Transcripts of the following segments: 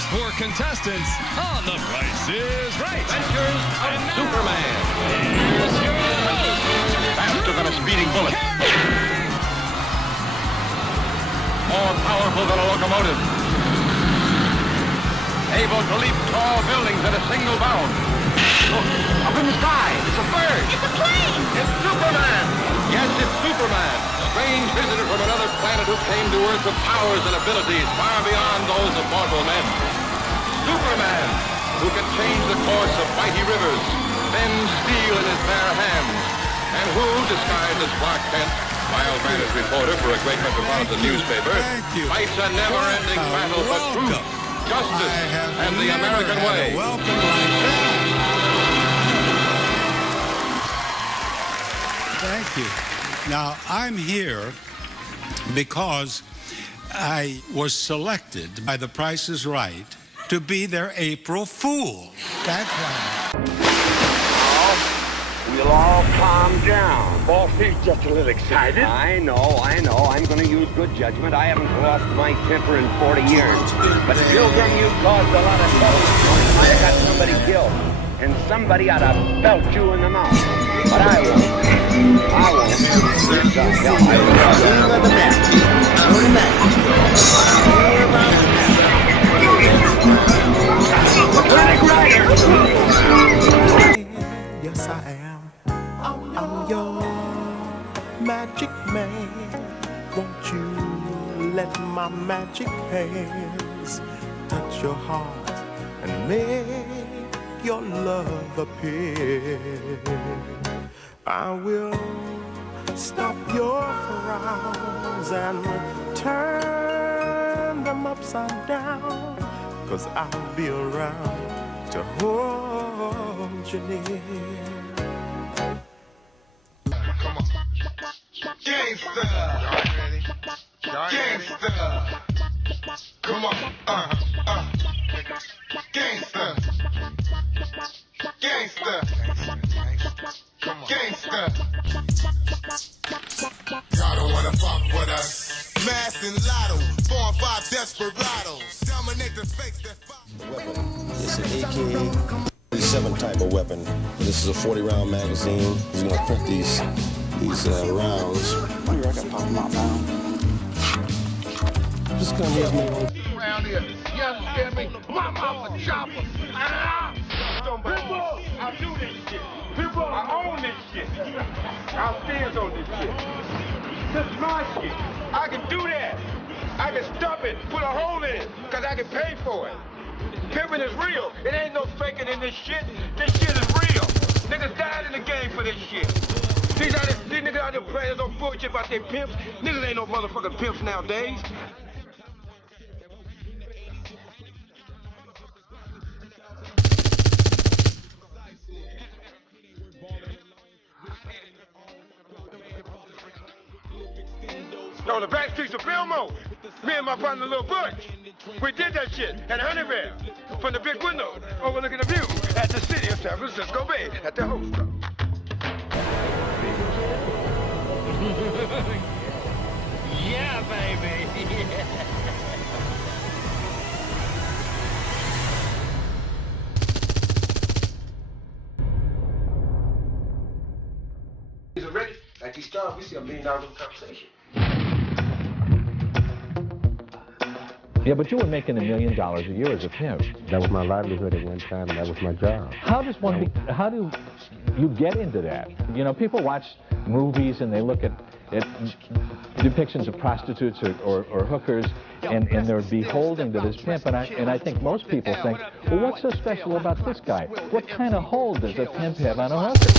first 4 contestants on The Price is Right. Adventures of Superman. Here's your host, Faster than a speeding bullet. More powerful than a locomotive. Able to leap tall buildings at a single bound. Look, up in the sky, it's a bird. It's a plane! It's Superman! Yes, it's Superman. Strange visitor from another planet who came to Earth with powers and abilities far beyond those of mortal men. Superman, who can change the course of mighty rivers, bend steel in his bare hands, and who, disguised as Clark Kent, mild mannered reporter for a great metropolitan newspaper, fights a never-ending battle for truth, justice, and the American way. Welcome like that. Thank you. Now, I'm here because I was selected by The Price is Right to be their April Fool. That's right. We'll all calm down. Boss, he's just a little excited. I know. I'm going to use good judgment. I haven't lost my temper in 40 years. But Pilgrim, you caused a lot of trouble. You might have got somebody killed. And somebody ought to belt you in the mouth. But I won't. What the hell? I will. the map. Go to map. Black Rider! Yes, I am. I'm your magic man. Won't you let my magic hands touch your heart and make your love appear? I will stop your frowns and turn them upside down, 'cause I'll be around to hold you near. Come on. Gangsta. Gangsta. Come on. Gangsta. Gangsta. Come on. Gangsta. Y'all don't wanna fuck with us. Mass and Lotto, 4 and 5 desperados. Dominate the face that fuck. Weapon. It's an AK-47 type of weapon. This is a 40-round magazine. He's gonna print these rounds. Oh, you reckon pop them out now? Just come here, man. Around here, you understand me? My mama chopper. People, I do this shit. People, I own this shit. I stand on this shit. This is my shit. I can do that. I can stop it, put a hole in it, because I can pay for it. Pimping is real. It ain't no faking in this shit. This shit is real. Niggas died in the game for this shit. These niggas out there playing no bullshit about their pimps. Niggas ain't no motherfucking pimps nowadays. On the back streets of Fillmore, me and my partner Lil Butch, we did that shit at Honeyville from the big window overlooking the view at the city of San Francisco Bay at the host club. yeah, baby. He's ready. Like he started, we see $1 million in conversation. Yeah, but you were making $1 million a year as a pimp. That was my livelihood at one time. That was my job. How do you get into that? You know, people watch movies and they look at depictions of prostitutes or hookers, and they're beholden to this pimp. And I think most people think, well, what's so special about this guy? What kind of hold does a pimp have on a hooker?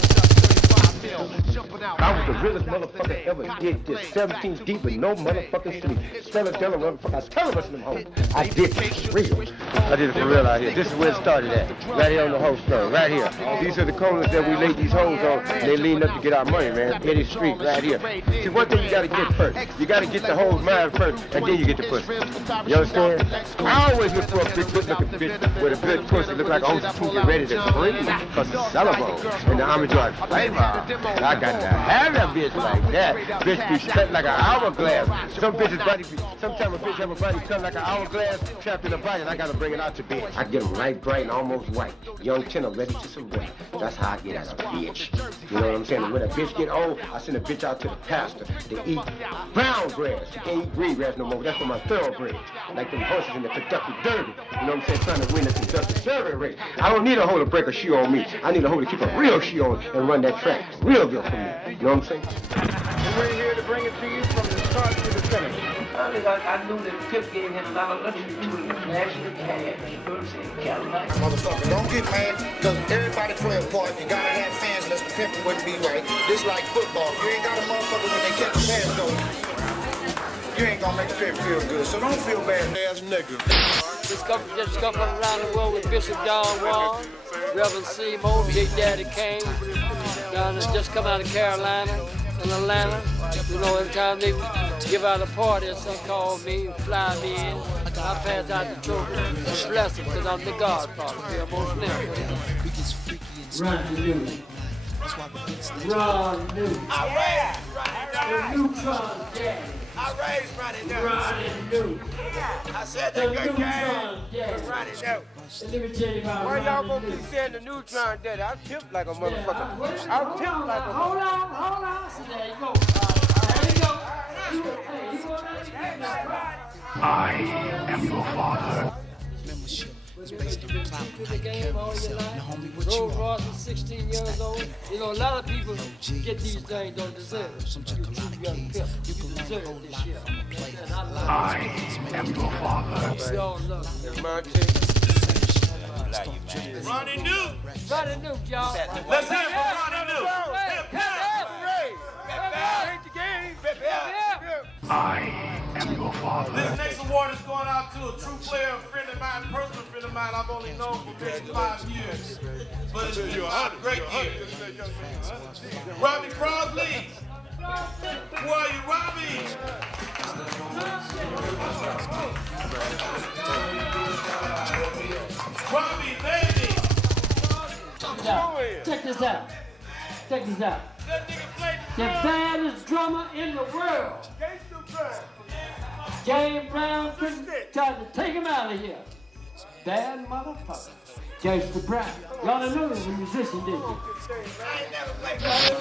I was the realest motherfucker ever did this. 17 deep with no motherfucking sleep. Stella motherfucker, I was television them hoes. I did this for real. I did it for real out here. This is where it started at. Right here on the host floor, right here. These are the corners that we laid these hoes on. They lean up to get our money, man. Eddie Street, right here. See, one thing you gotta get first. You gotta get the hoes mind first, and then you get the pussy. You understand? I always look for a big, good-looking bitch with a good pussy. Look like a hostess who get ready to scream. Because it's sellable. And the Army drive flavor. I got to have that bitch like that. Bitch be cut like an hourglass. Some bitches body be, sometimes a bitch have a body cut like an hourglass, trapped in a body, and I gotta bring it out to bed. I get them light, bright, and almost white. Young tenor ready to some wet. That's how I get at a bitch. You know what I'm saying? When a bitch get old, I send a bitch out to the pasture to eat brown grass. She can't eat green grass no more. That's for my thoroughbreds. Like them horses in the Kentucky Derby. You know what I'm saying? Trying to win the Kentucky Derby race. I don't need a hoe to break a shoe on me. I need a hoe to keep a real shoe on and run that track real good for me. You know what I'm saying? And we're here to bring it to you from the start to the finish. I knew that Pip game had a lot of luxury to it. National cash, you know what I'm saying? Cadillac. Motherfucker, don't get mad, because everybody play a part. You gotta have fans, unless the pimping wouldn't be right. This like football. You ain't got a motherfucker when they catch a pass, though. You ain't gonna make the pimp feel good, so don't feel bad, ass nigga. Just come around the world with Bishop John Wall, Reverend Seymour, Big Daddy Kane, just come out of Carolina and Atlanta. You know, every time they give out a party, some call me, fly me in. I pass out the trophy and bless them, because I'm the godfather. Feel most never. Ron Newman. Ron Newman. The Neutron Daddy. I raised Ronnie Newman. Ronnie Newman. I said that good game. Ronnie Newman. Let me tell you about Why Ronnie y'all gonna Newman. keep saying the Neutron Daddy? I'll tip like a motherfucker. I'll tip like a Hold on. So there you go. There you go. Hey, you gonna let me get that? I am your father. Rose Ross is 16 years old. You know, a lot of people get these things, don't deserve it. You true young pimp. You deserve it this year. And I am your father. we all love you. It's my team. Ronnie New. Ronnie Newman, y'all. Let's hear it for Ronnie New. I am your father. This next award is going out to a true player, a friend of mine, personal friend of mine. I've only known for 55 years. But it's been a great year. Robbie Crosley. Who are you, Robbie? Robbie, baby. Check this out. The baddest drummer in the world. James Brown tried to take him out of here. Bad motherfucker. Gangsta Brown. Y'all know he was a musician, didn't you?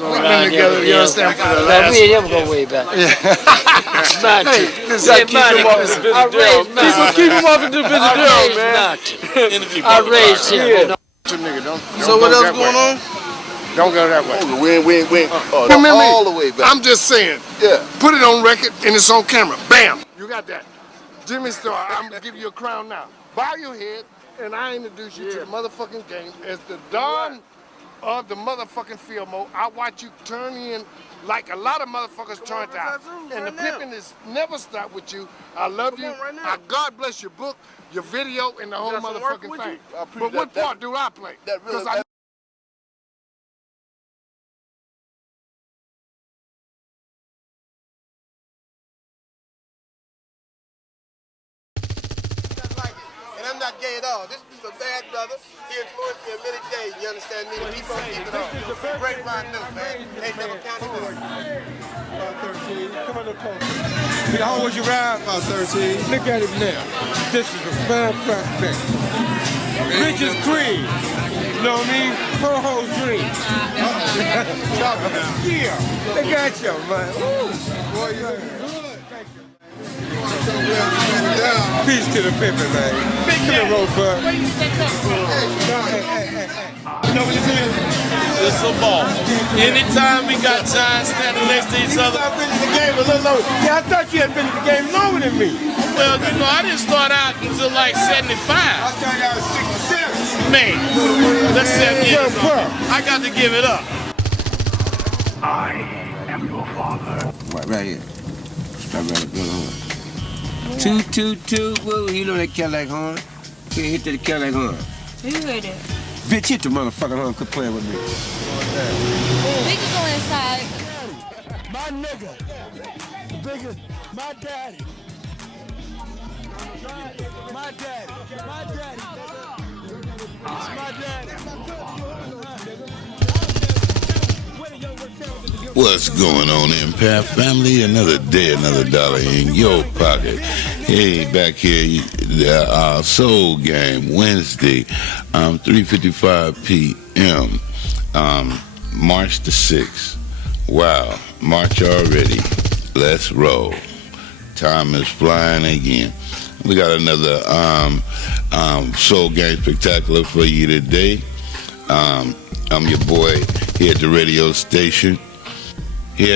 We've been together, you understand, for the last... We ain't ever go way back. Hey, this is keep him off the visit drill. People keep him off the visit drill, man. I raised him. So what else going on? Don't go that way. We all the way back. I'm just saying. Yeah. Put it on record and it's on camera. Bam! You got that. Jimmy Star, I'm gonna give you a crown now. Bow your head and I introduce you to the motherfucking game as the Don of the motherfucking Fillmore. I watch you turn in like a lot of motherfuckers turned out. And the pimping is never stopped with you. I love you. God bless your book, your video, and the whole motherfucking thing. But what part do I play? Because I And I'm not gay at all. This is a bad brother. He influenced me in many days. You understand me? Keep on keeping on. Great Ron Newman, man. Ain't never counted good. About 13. Come on, look how old was you ride? About 13. Look at him now. This is a fine prospect. Rich as cream. You know what I mean? Ho-ho's dream. Yeah. Look at you, man. Boy, you look good. Thank you. Peace to the pimpin', man. Come here, Rosebud. Where you stay hey. You know what this is? It's a ball. Anytime we got time standing next to each other. I've been in the game a little longer. Yeah, I thought you had been in the game longer than me. Well, you know, I didn't start out until like 75. I thought I was 67. Man, that's 7 years old. I got to give it up. I am your father. Right here. Stop right here. 222, well, you know that Cadillac horn? Can't hit that Cadillac horn. You heard it. Bitch, hit the motherfucking horn, quit playing with me. We can go inside. My nigga. Bigger. My daddy. My daddy. My daddy. It's my daddy. Where the young What's going on, Impact family? Another day, another dollar in your pocket. Hey, back here, Soul Game, Wednesday, 3:55 p.m., March the 6th. Wow, March already. Let's roll. Time is flying again. We got another Soul Game Spectacular for you today. I'm your boy here at the radio station. We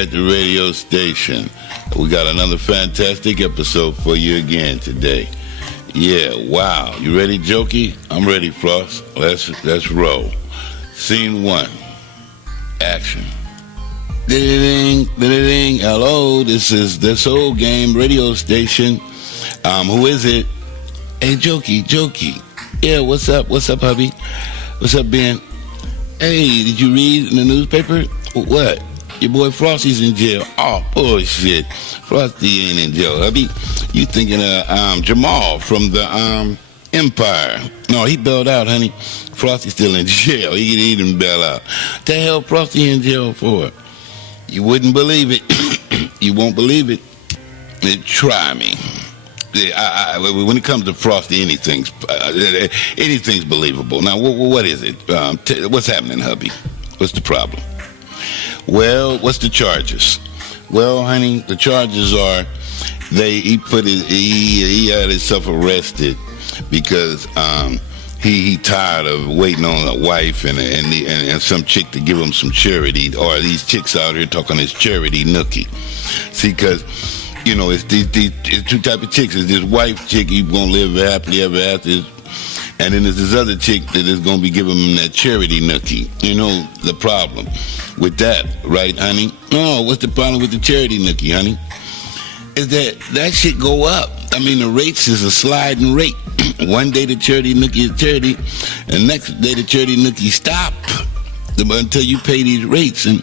got another fantastic episode for you again today. Yeah, wow. You ready, Jokey? I'm ready, Frost. Let's roll. Scene 1. Action. Ding, ding. Hello, this is the Soul Game radio station. Who is it? Hey, Jokey. Yeah, what's up, hubby? What's up, Ben? Hey, did you read in the newspaper? What? Your boy Frosty's in jail. Oh, bullshit. Frosty ain't in jail, hubby. You thinking of Jamal from the Empire. No, he bailed out, honey. Frosty's still in jail. He didn't bail out. What the hell Frosty in jail for? You wouldn't believe it. You won't believe it. Try me. When it comes to Frosty, anything's believable. Now, what is it? What's happening, hubby? What's the problem? Well, what's the charges? Well, honey, the charges are he had himself arrested because he tired of waiting on a wife and some chick to give him some charity, or these chicks out here talking this charity nookie. See, because it's these two type of chicks. It's this wife chick, you gonna live happily ever after, and then there's this other chick that is gonna be giving him that charity nookie. You know the problem with that, right, honey? No, what's the problem with the charity nookie, honey? Is that shit go up. I mean, the rates is a sliding rate. One day the charity nookie is charity, and next day the charity nookie stop until you pay these rates. And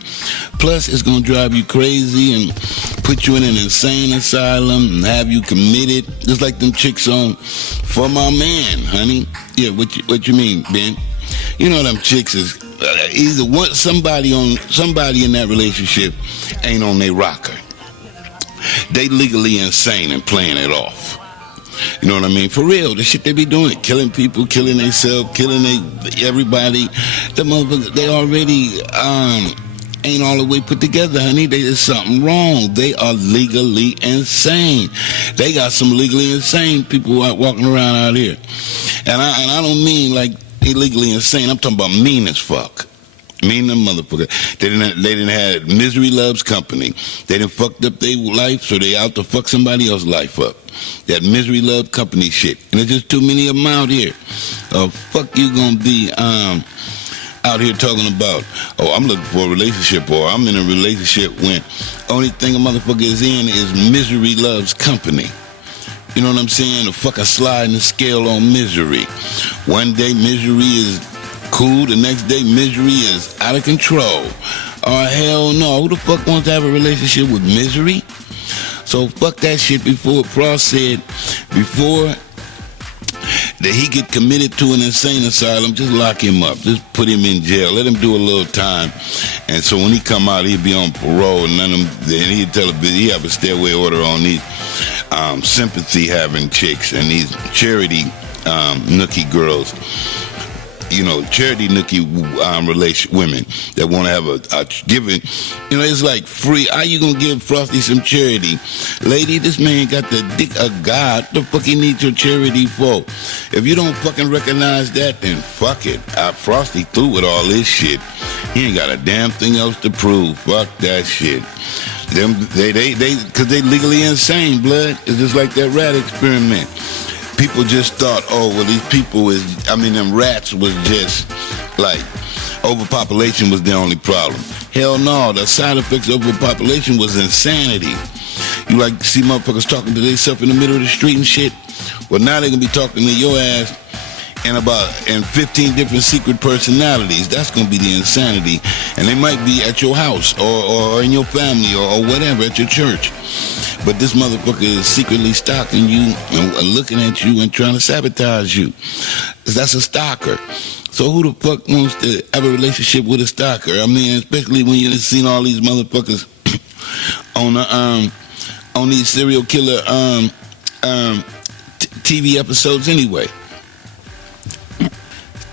plus, it's gonna drive you crazy and put you in an insane asylum and have you committed, just like them chicks on For My Man, honey. Yeah, what you mean, Ben? You know them chicks is either somebody in that relationship ain't on their rocker. They legally insane and playing it off. You know what I mean? For real, the shit they be doing, killing people, killing themselves, killing everybody. The motherfuckers, they already ain't all the way put together, honey. There's something wrong. They are legally insane. They got some legally insane people out walking around out here. And I don't mean like illegally insane. I'm talking about mean as fuck. Mean the motherfucker. They didn't have Misery Loves Company. They done fucked up their life, so they out to fuck somebody else's life up. That Misery Love Company shit. And there's just too many of them out here. Fuck you gonna be out here talking about, I'm looking for a relationship, or I'm in a relationship when only thing a motherfucker is in is Misery Loves Company. You know what I'm saying? The fucking sliding the scale on misery. One day misery is cool, the next day misery is out of control. Oh, hell no. Who the fuck wants to have a relationship with misery? So fuck that shit. Before Frost said, before that he get committed to an insane asylum, just lock him up. Just put him in jail. Let him do a little time. And so when he come out, he'll be on parole, and he'll he have a stay away order on these sympathy-having chicks and these charity nookie girls. You know, charity nookie women that want to have a giving. You know, it's like free. How you gonna give Frosty some charity? Lady, this man got the dick of God. What the fuck he needs your charity for? If you don't fucking recognize that, then fuck it. Frosty through with all this shit. He ain't got a damn thing else to prove. Fuck that shit. Cause they legally insane, blood. It's just like that rat experiment. People just thought, these people them rats was just like, overpopulation was the only problem. Hell no, the side effects of overpopulation was insanity. You like to see motherfuckers talking to themselves in the middle of the street and shit? Well, now they're gonna be talking to your ass in 15 different secret personalities. That's gonna be the insanity. And they might be at your house or in your family or whatever, at your church. But this motherfucker is secretly stalking you and looking at you and trying to sabotage you. That's a stalker. So who the fuck wants to have a relationship with a stalker? I mean, especially when you've seen all these motherfuckers on these serial killer TV episodes anyway.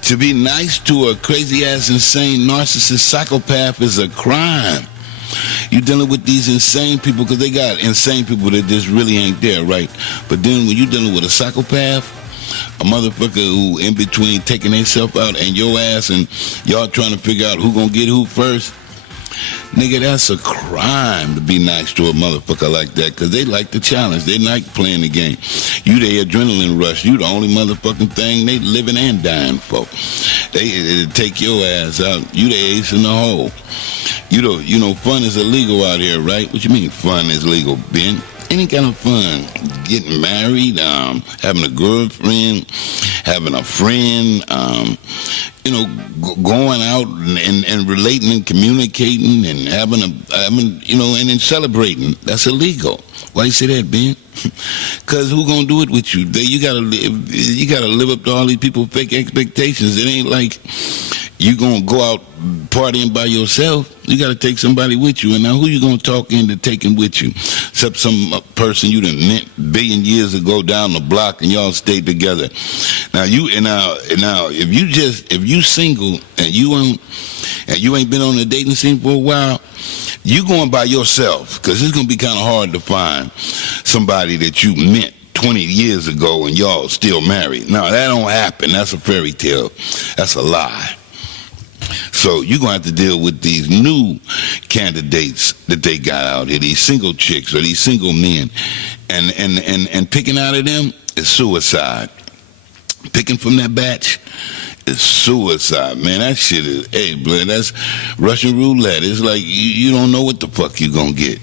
To be nice to a crazy-ass, insane, narcissist psychopath is a crime. You're dealing with these insane people because they got insane people that just really ain't there, right? But then when you're dealing with a psychopath, a motherfucker who in between taking themselves out and your ass and y'all trying to figure out who gonna get who first, nigga, that's a crime to be nice to a motherfucker like that because they like the challenge. They like playing the game. You the adrenaline rush. You the only motherfucking thing they living and dying for. They take your ass out. You the ace in the hole. You know, fun is illegal out here, right? What you mean fun is legal, Ben? Any kind of fun. Getting married, having a girlfriend, having a friend, going out and relating and communicating and having and then celebrating. That's illegal. Why you say that, Ben? Because who gonna do it with you? You gotta live up to all these people's fake expectations. It ain't like you gonna go out partying by yourself. You gotta take somebody with you. And now who you gonna talk into taking with you? Except some person you done met billion years ago down the block and y'all stayed together. Now if you single and you ain't been on the dating scene for a while, you going by yourself because it's gonna be kind of hard to find somebody that you met 20 years ago and y'all still married. No, that don't happen. That's a fairy tale. That's a lie. So you're going to have to deal with these new candidates that they got out here, these single chicks or these single men. And picking out of them is suicide. Picking from that batch is suicide, man. That shit is, hey, blood, that's Russian roulette. It's like you don't know what the fuck you going to get.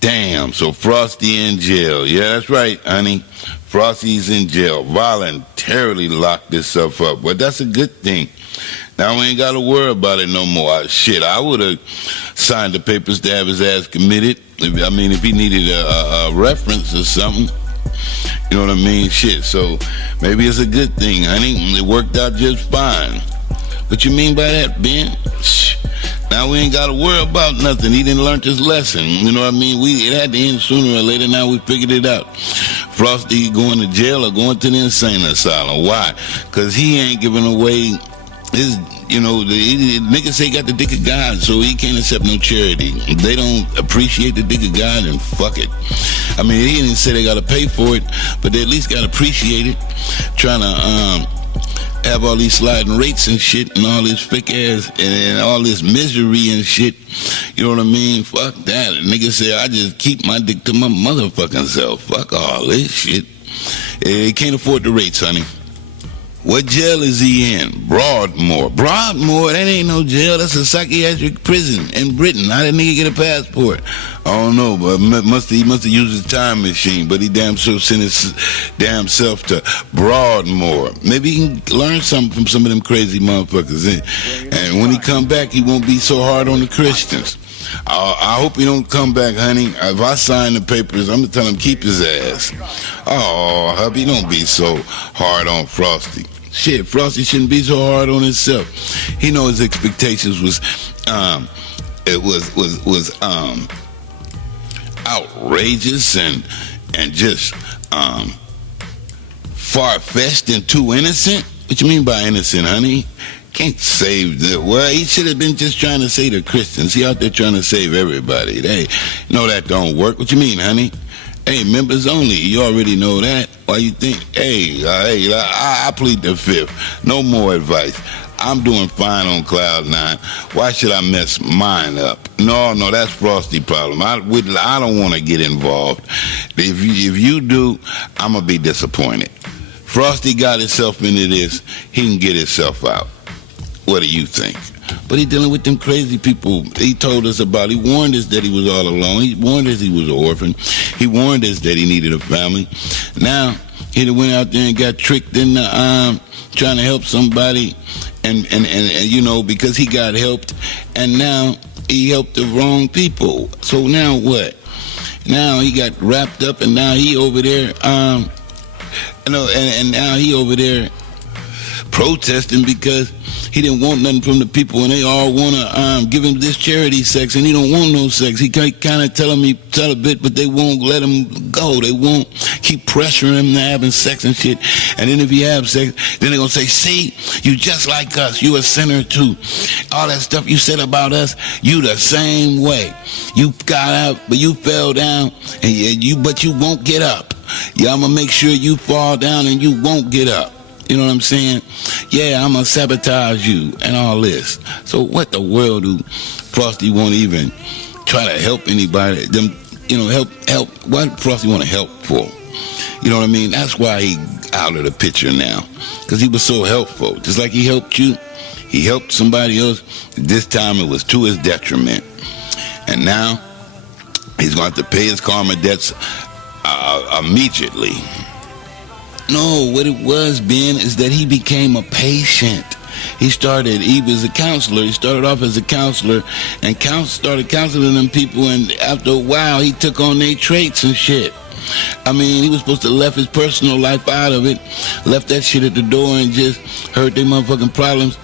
Damn, so Frosty in jail. Yeah, that's right, honey. Frosty's in jail. Voluntarily locked himself up. But that's a good thing. Now we ain't got to worry about it no more. I would have signed the papers to have his ass committed. If he needed a reference or something. You know what I mean? Shit, so maybe it's a good thing, honey. It worked out just fine. What you mean by that, Ben? Now we ain't got to worry about nothing. He didn't learn his lesson. You know what I mean? It had to end sooner or later. Now we figured it out. Frosty going to jail or going to the insane asylum. Why? Because he ain't giving away his, the niggas say he got the dick of God, so he can't accept no charity. If they don't appreciate the dick of God, then fuck it. He didn't say they got to pay for it, but they at least got to appreciate it. Trying to have all these sliding rates and shit and all this fake ass and all this misery and shit. You know what I mean? Fuck that. Niggas say I just keep my dick to my motherfucking self. Fuck all this shit. They can't afford the rates, honey. What jail is he in? Broadmoor. Broadmoor? That ain't no jail. That's a psychiatric prison in Britain. How did nigga get a passport? I don't know, but he must have used his time machine, but he damn sure sent his damn self to Broadmoor. Maybe he can learn something from some of them crazy motherfuckers. And when he come back, he won't be so hard on the Christians. I hope he don't come back, honey. If I sign the papers, I'm going to tell him keep his ass. Oh, hubby, don't be so hard on Frosty. Shit, Frosty shouldn't be so hard on himself. He know his expectations was outrageous and just far-fetched and too innocent. What you mean by innocent, honey? Can't save the world. He should have been just trying to save the Christians. He out there trying to save everybody. Hey, that don't work. What you mean, honey? Hey, members only. You already know that. Why you think? Hey, I plead the fifth. No more advice. I'm doing fine on Cloud 9. Why should I mess mine up? No, that's Frosty's problem. I don't want to get involved. If you do, I'm going to be disappointed. Frosty got himself into this. He can get himself out. What do you think? But he dealing with them crazy people he told us about. He warned us that he was all alone. He warned us he was an orphan. He warned us that he needed a family. Now, he went out there and got tricked into trying to help somebody and because he got helped, and now he helped the wrong people. So now what? Now he got wrapped up, and now he over there, and now he over there protesting because he didn't want nothing from the people, and they all want to give him this charity sex, and he don't want no sex. He kind of tell a bit, but they won't let him go. They won't keep pressuring him to having sex and shit. And then if he have sex, then they're going to say, see, you just like us. You a sinner too. All that stuff you said about us, you the same way. You got out, but you fell down, but you won't get up. Yeah, I'm going to make sure you fall down and you won't get up. You know what I'm saying? Yeah, I'm going to sabotage you and all this. So what the world do Frosty won't even try to help anybody? Help. What Frosty want to help for? You know what I mean? That's why he out of the picture now. Because he was so helpful. Just like he helped you, he helped somebody else. This time it was to his detriment. And now he's going to have to pay his karma debts immediately. No, what it was, Ben, is that he became a patient. He was a counselor. He started off as a counselor and started counseling them people, and after a while, he took on their traits and shit. I mean, he was supposed to left his personal life out of it, left that shit at the door and just heard their motherfucking problems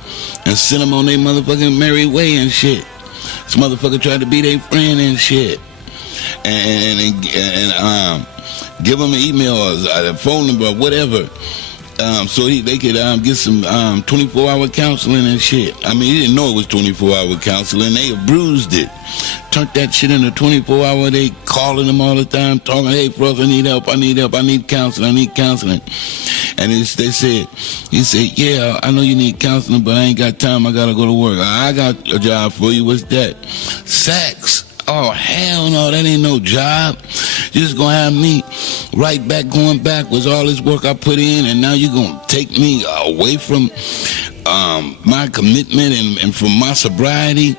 and sent them on their motherfucking merry way and shit. This motherfucker tried to be their friend and shit. And give them an email or a phone number or whatever, so they could get some 24-hour counseling and shit. I mean, he didn't know it was 24-hour counseling. They bruised it, turned that shit into 24-hour. They calling them all the time, talking, hey, Frost, I need help, I need counseling. And he said, yeah, I know you need counseling, but I ain't got time, I gotta go to work. I got a job for you. What's that? Sex. Oh, hell no, that ain't no job. You're just gonna have me right back, going backwards, all this work I put in, and now you're gonna take me away from my commitment and from my sobriety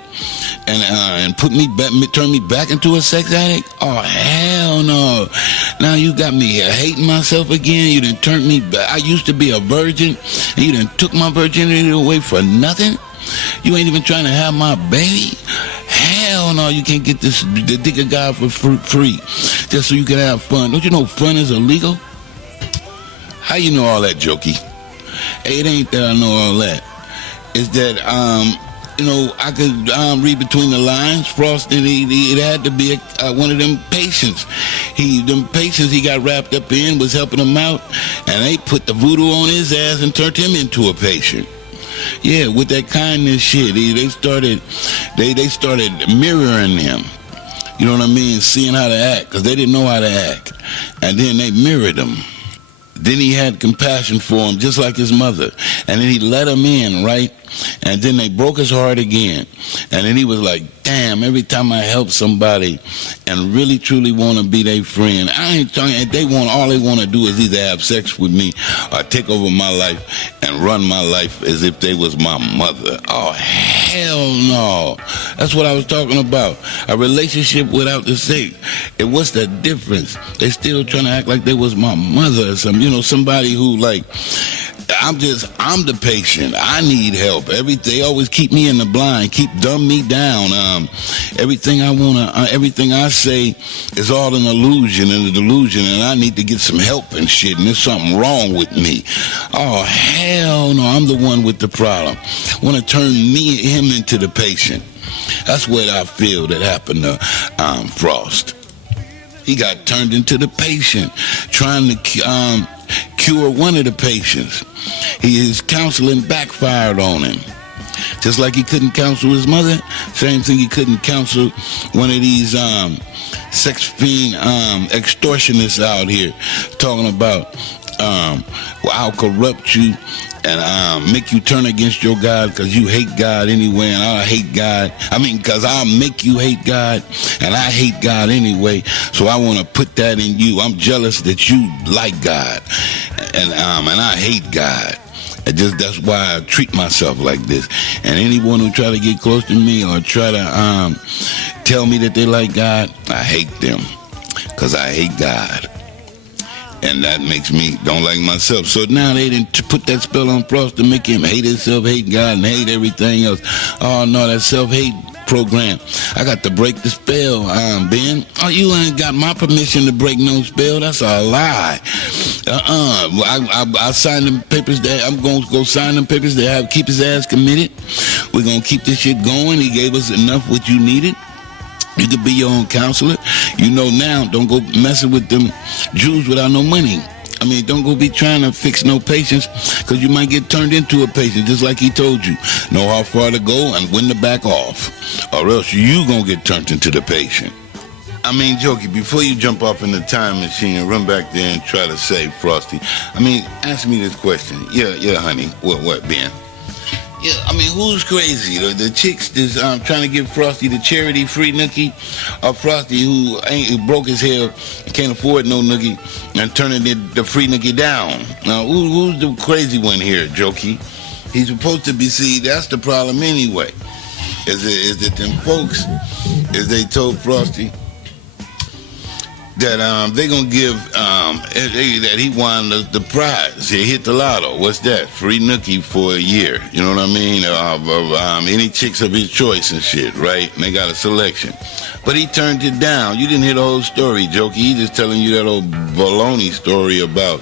and put me back, turn me back into a sex addict? Oh, hell no. Now you got me hating myself again. You done turned me back. I used to be a virgin, and you done took my virginity away for nothing? You ain't even trying to have my baby? Hell no, you can't get the dick of God for free just so you can have fun. Don't you know fun is illegal? How you know all that, Jokey? Hey, it ain't that I know all that. It's that, I could read between the lines. Frosty, it had to be one of them patients. Them patients he got wrapped up in was helping him out, and they put the voodoo on his ass and turned him into a patient. Yeah, with that kindness shit, they started mirroring him. You know what I mean? Seeing how to act, because they didn't know how to act. And then they mirrored him. Then he had compassion for him, just like his mother. And then he let him in, right? And then they broke his heart again. And then he was like, damn, every time I help somebody and really truly want to be their friend, I ain't talking, all they want to do is either have sex with me or take over my life and run my life as if they was my mother. Oh, hell no. That's what I was talking about. A relationship without the sex. And what's the difference? They still trying to act like they was my mother or something. Somebody who like, I'm the patient. I need help. They always keep me in the blind, dumb me down. Everything I say is all an illusion and a delusion, and I need to get some help and shit, and there's something wrong with me. Oh, hell no, I'm the one with the problem. Want to turn him into the patient. That's what I feel that happened to Frost. He got turned into the patient, trying to cure one of the patients. His counseling backfired on him. Just like he couldn't counsel his mother, same thing, he couldn't counsel one of these sex fiend extortionists out here talking about I'll corrupt you and make you turn against your God because you hate God anyway, and I hate God. Because I'll make you hate God, and I hate God anyway, so I want to put that in you. I'm jealous that you like God, and I hate God. That's why I treat myself like this. And anyone who try to get close to me or try to tell me that they like God, I hate them because I hate God. And that makes me don't like myself. So now they didn't put that spell on Frost to make him hate himself, hate God, and hate everything else. Oh no, that self-hate program. I got to break the spell, Ben. Oh, you ain't got my permission to break no spell. That's a lie. I signed them papers that I'm going to go sign them papers that keep his ass committed. We're going to keep this shit going. He gave us enough what you needed. You could be your own counselor. You know now, don't go messing with them Jews without no money. I mean, don't go be trying to fix no patients, because you might get turned into a patient, just like he told you. Know how far to go and when to back off, or else you going to get turned into the patient. I mean, Jokey, before you jump off in the time machine and run back there and try to save Frosty, I mean, ask me this question. Yeah, honey. What, Ben? Yeah, I mean, who's crazy? The chicks that's trying to give Frosty the charity free nookie, or Frosty who broke his hair and can't afford no nookie and turning the free nookie down? Now, who's the crazy one here, Jokey? He's supposed to be, see, that's the problem anyway. Is that them folks, as they told Frosty, that they gonna give that he won the prize. He hit the lotto. What's that? Free nookie for a year. You know what I mean? Any chicks of his choice and shit, right? And they got a selection. But he turned it down. You didn't hear the whole story, Jokey. He just telling you that old baloney story about,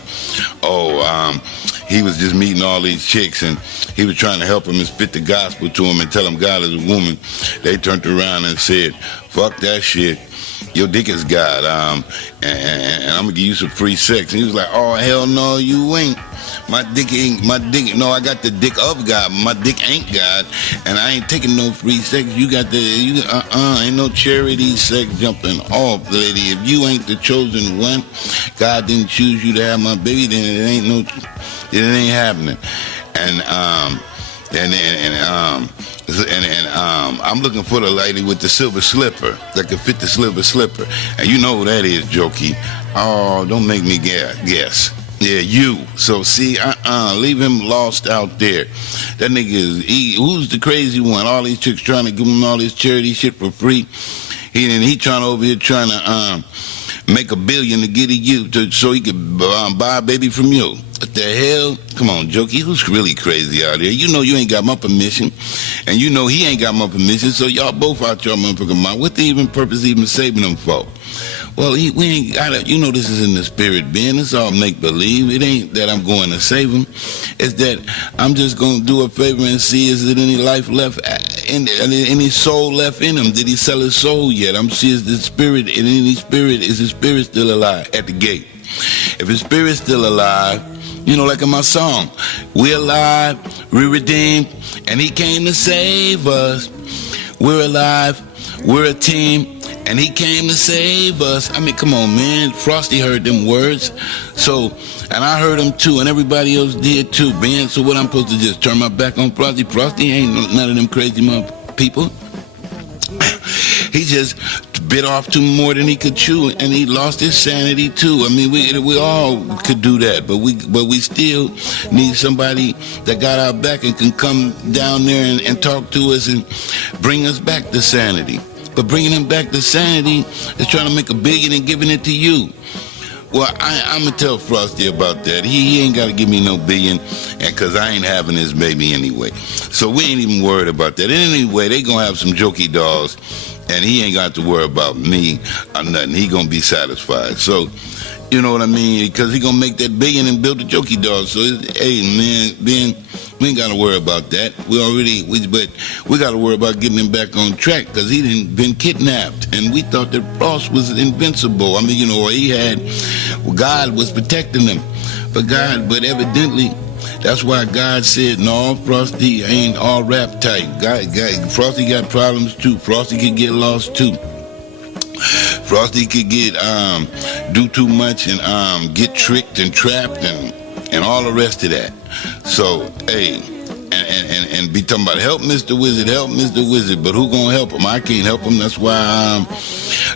he was just meeting all these chicks and he was trying to help him and spit the gospel to him and tell him God is a woman. They turned around and said, fuck that shit. Your dick is God, and I'm gonna give you some free sex. And he was like, oh, hell no, you ain't. My dick, no, I got the dick of God. My dick ain't God, and I ain't taking no free sex. You got ain't no charity sex jumping off, lady. If you ain't the chosen one, God didn't choose you to have my baby, then it ain't happening. I'm looking for the lady with the silver slipper that could fit the silver slipper. And you know who that is, Jokey. Oh, don't make me guess. Yeah, you. So see, leave him lost out there. That nigga who's the crazy one? All these chicks trying to give him all this charity shit for free. He trying over here trying to make $1 billion to get you so he could buy a baby from you. What the hell? Come on, Jokey, who's really crazy out here? You know you ain't got my permission, and you know he ain't got my permission, so y'all both out your motherfucking mind. What the even purpose even saving them for? Well, we ain't got it. You know this is in the spirit, Ben. It's all make-believe. It ain't that I'm going to save him. It's that I'm just going to do a favor and see is there any life left, any soul left in him. Did he sell his soul yet? I'm see is the spirit, in any spirit, is his spirit still alive at the gate? If his spirit's still alive, you know, like in my song, we're alive, we're redeemed, and he came to save us. We're alive, we're a team, and he came to save us. I mean, come on, man. Frosty heard them words. So, and I heard them too, and everybody else did too, man. So what I'm supposed to just turn my back on Frosty? Frosty ain't none of them crazy mother people. He just bit off too more than he could chew, and he lost his sanity too. I mean, we all could do that, but we still need somebody that got our back and can come down there and talk to us and bring us back to sanity. But bringing him back to sanity is trying to make $1 billion and giving it to you. Well, I'm going to tell Frosty about that. He ain't got to give me no $1 billion, because I ain't having his baby anyway. So we ain't even worried about that. Anyway, they going to have some jokey dolls, and he ain't got to worry about me or nothing. He going to be satisfied. So, you know what I mean? Because he going to make that $1 billion and build a jokey doll. So, hey, man, Ben, we ain't got to worry about that. But we got to worry about getting him back on track, because he done been kidnapped, and we thought that Frost was invincible. I mean, you know, God was protecting him. But evidently, that's why God said, no, Frosty ain't all rap tight. Frosty got problems too. Frosty could get lost too. Frosty could get do too much and get tricked and trapped and all the rest of that. So, hey, and be talking about help Mr. Wizard, but who gonna help him? I can't help him. That's why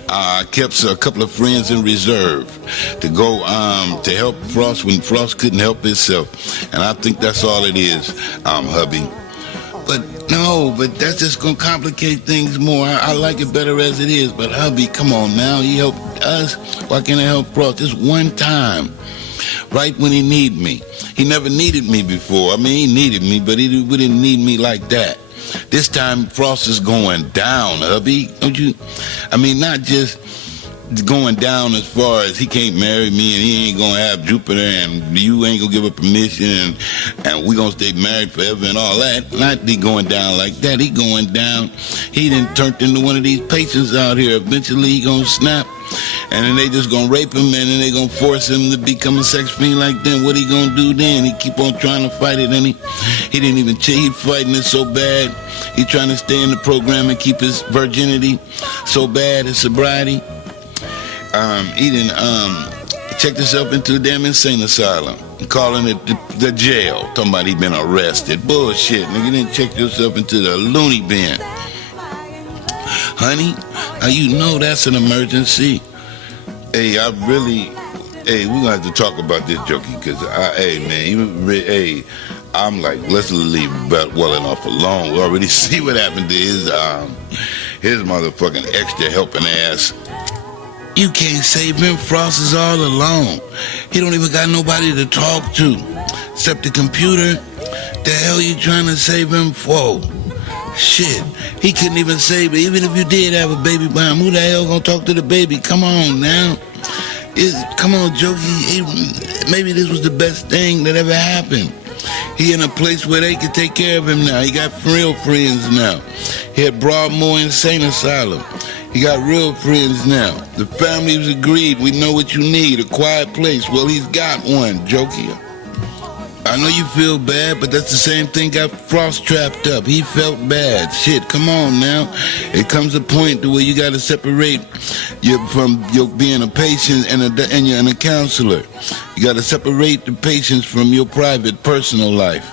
I kept a couple of friends in reserve to go to help Frost when Frost couldn't help himself. And I think that's all it is, hubby. But that's just gonna complicate things more. I like it better as it is. But hubby, come on now, he helped us. Why can't I help Frost? Just one time, right when he needed me. He never needed me before. I mean, he needed me, but he didn't need me like that. This time Frost is going down, hubby. Don't you? I mean, not just going down as far as he can't marry me and he ain't gonna have Jupiter and you ain't gonna give her permission and we gonna stay married forever and all that. Not he going down like that. He going down. He done turned into one of these patients out here. Eventually he gonna snap. And then they just gonna rape him, and then they gonna force him to become a sex fiend like them. What he gonna do then? He keep on trying to fight it, and he didn't even he fighting it so bad. He trying to stay in the program and keep his virginity so bad, his sobriety. He didn't checked himself into a damn insane asylum, calling it the jail. Talking about he been arrested. Bullshit, nigga. You didn't check yourself into the loony bin. Honey, you know that's an emergency. Hey, we're gonna have to talk about this, Jokey, because I'm like, let's leave well enough alone. We already see what happened to his motherfucking extra helping ass. You can't save him. Frost is all alone. He don't even got nobody to talk to except the computer. The hell you trying to save him for? Shit, he couldn't even save it. Even if you did have a baby by him, who the hell gonna talk to the baby? Come on now. Come on, Jokey. Maybe this was the best thing that ever happened. He in a place where they can take care of him now. He got real friends now. He at Broadmoor Insane Asylum. He got real friends now. The family's agreed. We know what you need, a quiet place. Well, he's got one, Jokey. I know you feel bad, but that's the same thing got Frost trapped up. He felt bad. Shit, come on now. It comes a point to where you got to separate you from your being a patient and a counselor. You got to separate the patients from your private, personal life.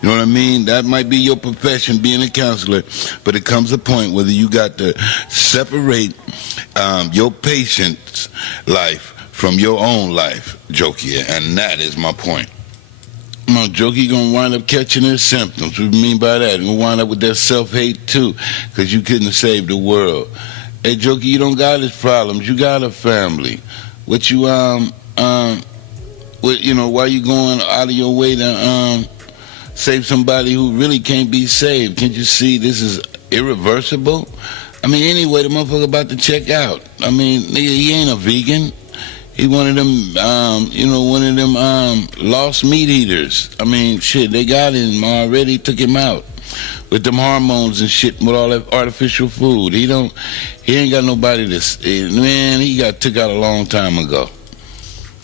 You know what I mean? That might be your profession, being a counselor, but it comes a point where you got to separate your patient's life from your own life, Jokey, and that is my point. Come on, Jokey gonna wind up catching his symptoms. What do you mean by that? You're gonna wind up with that self-hate too, because you couldn't save the world. Hey, Jokey, you don't got his problems. You got a family. What you why you going out of your way to save somebody who really can't be saved? Can't you see this is irreversible? I mean, anyway, the motherfucker about to check out. I mean, nigga, he ain't a vegan. He one of them, lost meat eaters. I mean, shit, they got him already, took him out with them hormones and shit, with all that artificial food. He ain't got nobody to, man, he got took out a long time ago.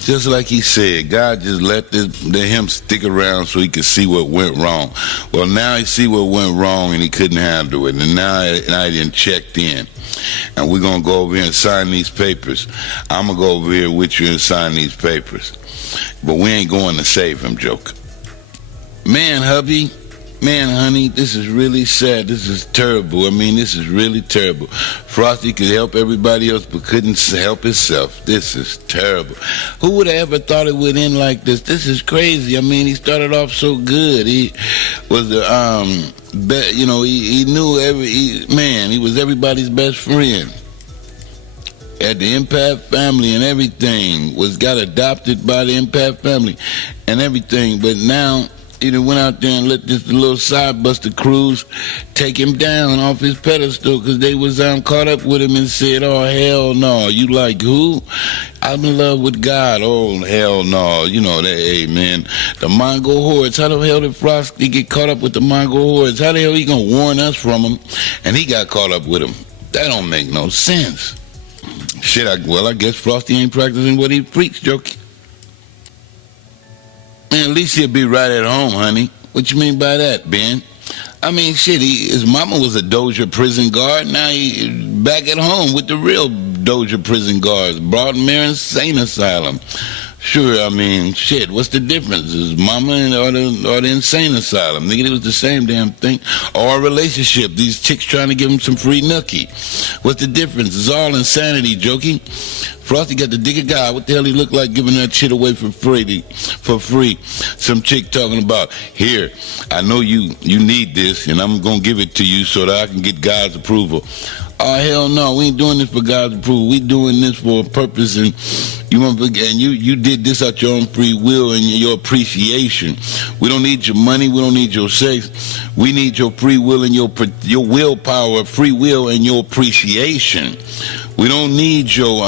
Just like he said, God just let him stick around so he could see what went wrong. Well, now he see what went wrong and he couldn't handle it. And now I didn't checked in. And we're going to go over here and sign these papers. I'm going to go over here with you and sign these papers. But we ain't going to save him, Joker. Man, hubby, man, honey, this is really sad. This is terrible. I mean, this is really terrible. Frosty could help everybody else but couldn't help himself. This is terrible. Who would have ever thought it would end like this? This is crazy. I mean, he started off so good. He was he knew he was everybody's best friend. Had the Empath family and everything. Got adopted by the Empath family and everything. But now he done went out there and let this little sidebuster cruise take him down off his pedestal because they was caught up with him and said, oh, hell no. You like who? I'm in love with God. Oh, hell no. You know that, hey, man. The Mongol hordes. How the hell did Frosty get caught up with the Mongol hordes? How the hell he gonna warn us from them? And he got caught up with them. That don't make no sense. Shit, I guess Frosty ain't practicing what he preached, Jokey. Man, at least he'll be right at home, honey. What you mean by that, Ben? I mean, shit, his mama was a Dozier prison guard. Now he back at home with the real Dozier prison guards. Broadmoor Insane Asylum. Sure, I mean, shit, what's the difference? His mama or the Insane Asylum? Nigga, it was the same damn thing. Or a relationship. These chicks trying to give him some free nookie. What's the difference? It's all insanity, Jokey. Frosty got to dig a guy. What the hell he look like giving that shit away for free? Some chick talking about, here, I know you need this, and I'm going to give it to you so that I can get God's approval. Oh, hell no, we ain't doing this for God's approval. We doing this for a purpose, and you did this out your own free will and your appreciation. We don't need your money. We don't need your sex. We need your free will and your willpower, free will, and your appreciation. We don't need your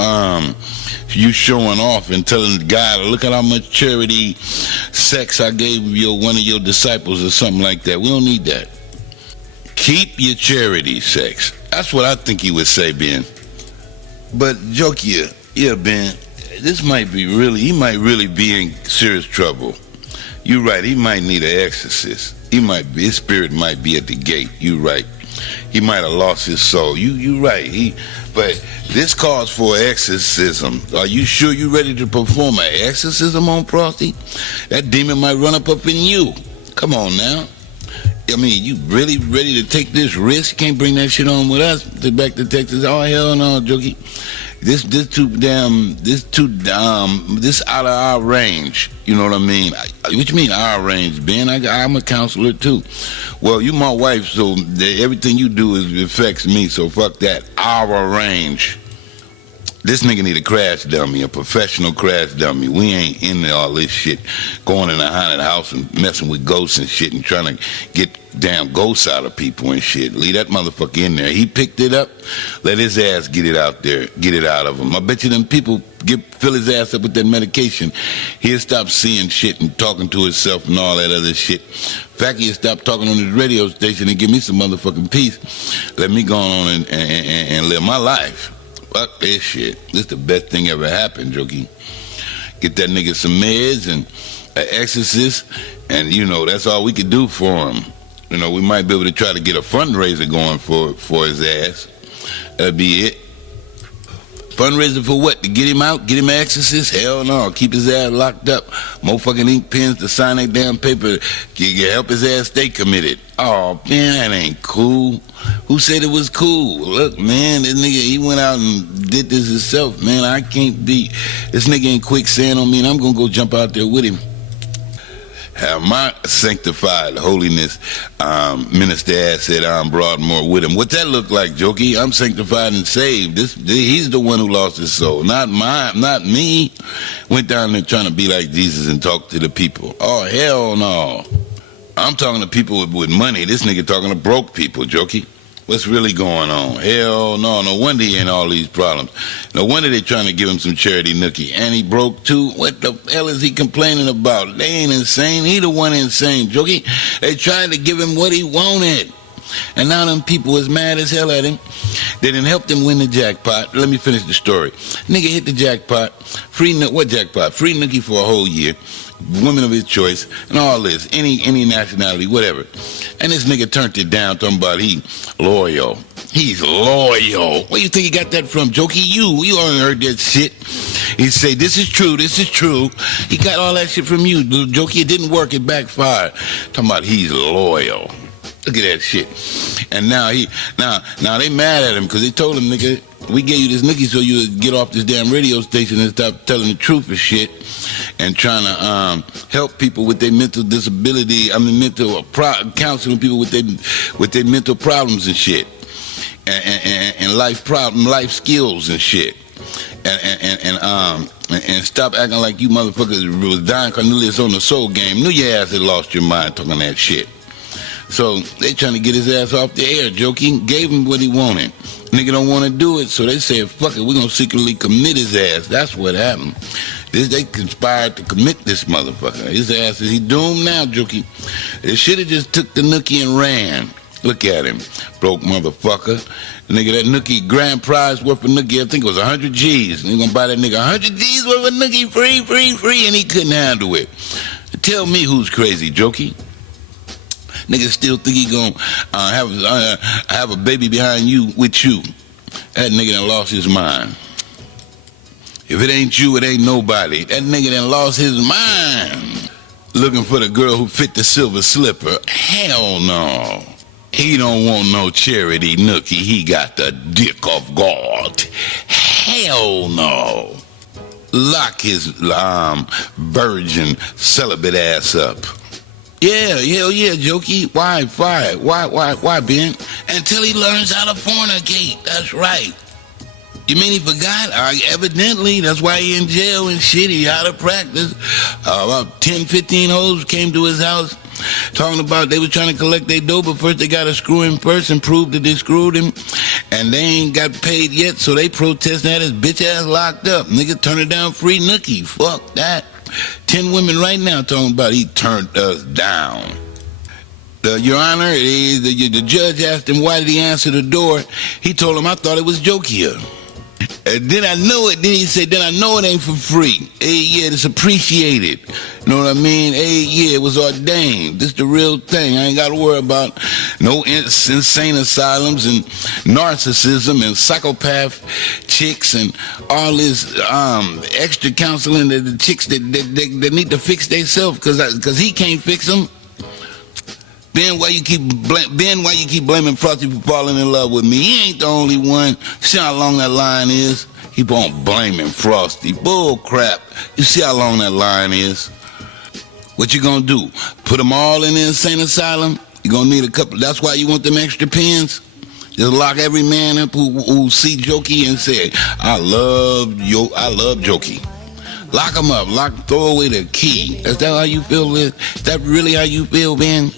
you showing off and telling God, look at how much charity sex I gave one of your disciples or something like that. We don't need that. Keep your charity sex. That's what I think he would say, Ben. But Jokey, yeah, Ben, he might really be in serious trouble. You're right, he might need an exorcist. His spirit might be at the gate. You're right. He might have lost his soul. You're right. But this calls for exorcism. Are you sure you're ready to perform an exorcism on Frosty? That demon might run up in you. Come on now. I mean, you really ready to take this risk? You can't bring that shit on with us back to Texas. Oh, hell no, Jokey. This out of our range. You know what I mean? What you mean our range, Ben? I'm a counselor too. Well, you my wife, so everything you do affects me. So fuck that. Our range. This nigga need a crash dummy, a professional crash dummy. We ain't into all this shit, going in a haunted house and messing with ghosts and shit and trying to get damn ghosts out of people and shit. Leave that motherfucker in there. He picked it up. Let his ass get it out there. Get it out of him. I bet you them people fill his ass up with that medication. He'll stop seeing shit and talking to himself and all that other shit. In fact, he'll stop talking on his radio station and give me some motherfucking peace. Let me go on and live my life. Fuck this shit. This the best thing ever happened, Jokey. Get that nigga some meds and an exorcist, and that's all we could do for him. We might be able to try to get a fundraiser going for his ass. That'd be it. Fundraiser for what? To get him out? Get him an exorcist? Hell no. Keep his ass locked up. More fucking ink pens to sign that damn paper. Help his ass stay committed. Oh, man, that ain't cool. Who said it was cool? Look, man, this nigga, he went out and did this himself, man. I can't be. This nigga ain't quicksand on me, and I'm gonna go jump out there with him. Have my sanctified holiness minister ass said I'm Broadmoor with him. What that look like, Jokey? I'm sanctified and saved. He's the one who lost his soul, not me. Went down there trying to be like Jesus and talk to the people. Oh, hell no. I'm talking to people with money. This nigga talking to broke people, Jokey. What's really going on? Hell no. No wonder he in all these problems. No wonder they trying to give him some charity nookie. And he broke too. What the hell is he complaining about? They ain't insane. He the one insane, Jokey. They trying to give him what he wanted. And now them people is mad as hell at him. They didn't help him win the jackpot. Let me finish the story. Nigga hit the jackpot. What jackpot? Free nookie for a whole year. Women of his choice and all this, any nationality, whatever. And this nigga turned it down, talking about he loyal. He's loyal. Where you think he got that from, Jokey? You already heard that shit. He say, this is true. He got all that shit from you, Jokey. It didn't work, it backfired. Talking about he's loyal. Look at that shit. And now they mad at him because they told him, nigga, we gave you this nookie so you would get off this damn radio station and stop telling the truth and shit and trying to help people with their mental disability. Counseling people with their mental problems and shit and life skills and shit. And stop acting like you motherfuckers was Don Cornelius on the Soul Game. Knew your ass had lost your mind talking that shit. So they trying to get his ass off the air. Jokey gave him what he wanted. Nigga don't want to do it, so they said, fuck it, we're going to secretly commit his ass. That's what happened. They conspired to commit this motherfucker. His ass is he doomed now, Jokey. They should have just took the nookie and ran. Look at him, broke motherfucker. Nigga, that nookie grand prize worth a nookie, I think it was 100 G's. And they going to buy that nigga 100 G's worth of nookie free, and he couldn't handle it. Tell me who's crazy, Jokey. Niggas still think he gonna have a baby behind you with you. That nigga done lost his mind. If it ain't you, it ain't nobody. That nigga done lost his mind. Looking for the girl who fit the silver slipper. Hell no. He don't want no charity nookie. He got the dick of God. Hell no. Lock his virgin celibate ass up. Yeah, hell yeah, Jokey. Why, Ben? until he learns how to fornicate. That's right. You mean he forgot? Evidently, that's why he in jail and shit. He out of practice. About 10, 15 hoes came to his house talking about they was trying to collect their dough, but first they got to screw him first and prove that they screwed him. And they ain't got paid yet, so they protesting that his bitch ass locked up. Nigga, turn it down, free Nookie. Fuck that. 10 women right now talking about he turned us down. Your Honor, the judge asked him why did he answer the door. He told him, I thought it was jokier. Then I know it. Then he said, then I know it ain't for free. Hey, yeah, it's appreciated. You know what I mean? Hey, yeah, it was ordained. This the real thing. I ain't got to worry about no insane asylums and narcissism and psychopath chicks and all this extra counseling that the chicks that need to fix themselves because he can't fix them. Ben, why you keep blaming Frosty for falling in love with me? He ain't the only one. See how long that line is? Keep on blaming Frosty. Bull crap. You see how long that line is? What you gonna do? Put them all in the insane asylum? You gonna need a couple. That's why you want them extra pens? Just lock every man up who see Jokey and say, I love Jokey. Lock him up. Throw away the key. Is that how you feel? Is that really how you feel, Ben?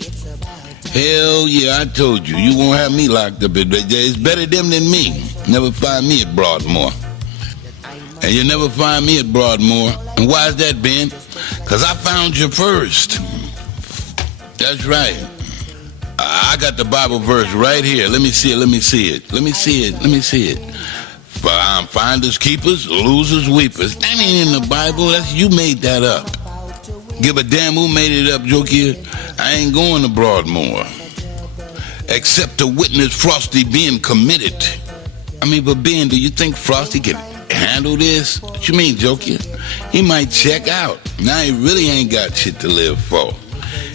Hell yeah, I told you. You won't have me locked up. It's better them than me. Never find me at Broadmoor. And you never find me at Broadmoor. And why is that, Ben? Because I found you first. That's right. I got the Bible verse right here. Let me see it. Finders, keepers, losers, weepers. That ain't in the Bible. You made that up. Give a damn who made it up, Jokey. I ain't going to Broadmoor. Except to witness Frosty being committed. I mean, but Ben, do you think Frosty can handle this? What you mean, Jokey? He might check out. Now he really ain't got shit to live for.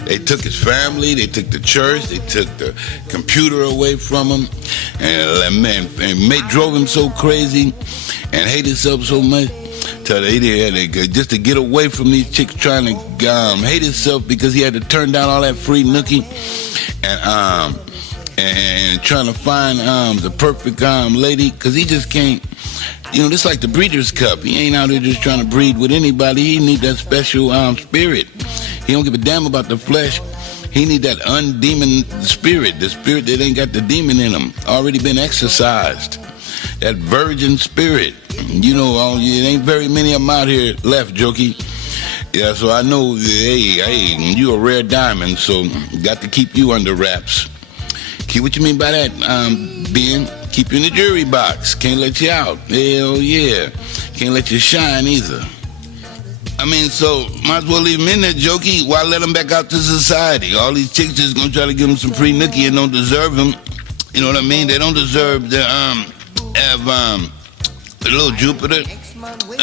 They took his family, they took the church, they took the computer away from him, and drove him so crazy and hate himself so much. Just to get away from these chicks trying to hate himself because he had to turn down all that free nookie and trying to find the perfect lady because he just can't. You know, this like the Breeders' Cup. He ain't out there just trying to breed with anybody. He need that special spirit. He don't give a damn about the flesh. He need that undemon spirit, the spirit that ain't got the demon in him, already been exercised. That virgin spirit. You know, it ain't very many of them out here left, Jokey. Yeah, so I know, hey, you a rare diamond, so got to keep you under wraps. What you mean by that, Ben? Keep you in the jury box. Can't let you out. Hell yeah. Can't let you shine either. I mean, so might as well leave him in there, Jokey. Why let him back out to society? All these chicks just gonna try to give him some free nookie and don't deserve him. You know what I mean? They don't deserve to have a little Jupiter.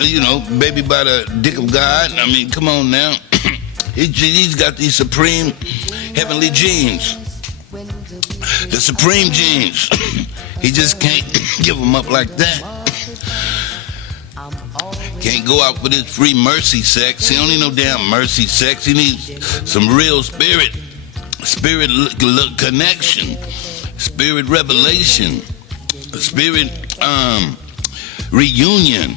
You know, baby by the dick of God. I mean, come on now. He's got these supreme heavenly genes. The supreme genes. He just can't give them up like that. Can't go out with his free mercy sex. He don't need no damn mercy sex. He needs some real spirit connection, spirit revelation, spirit reunion,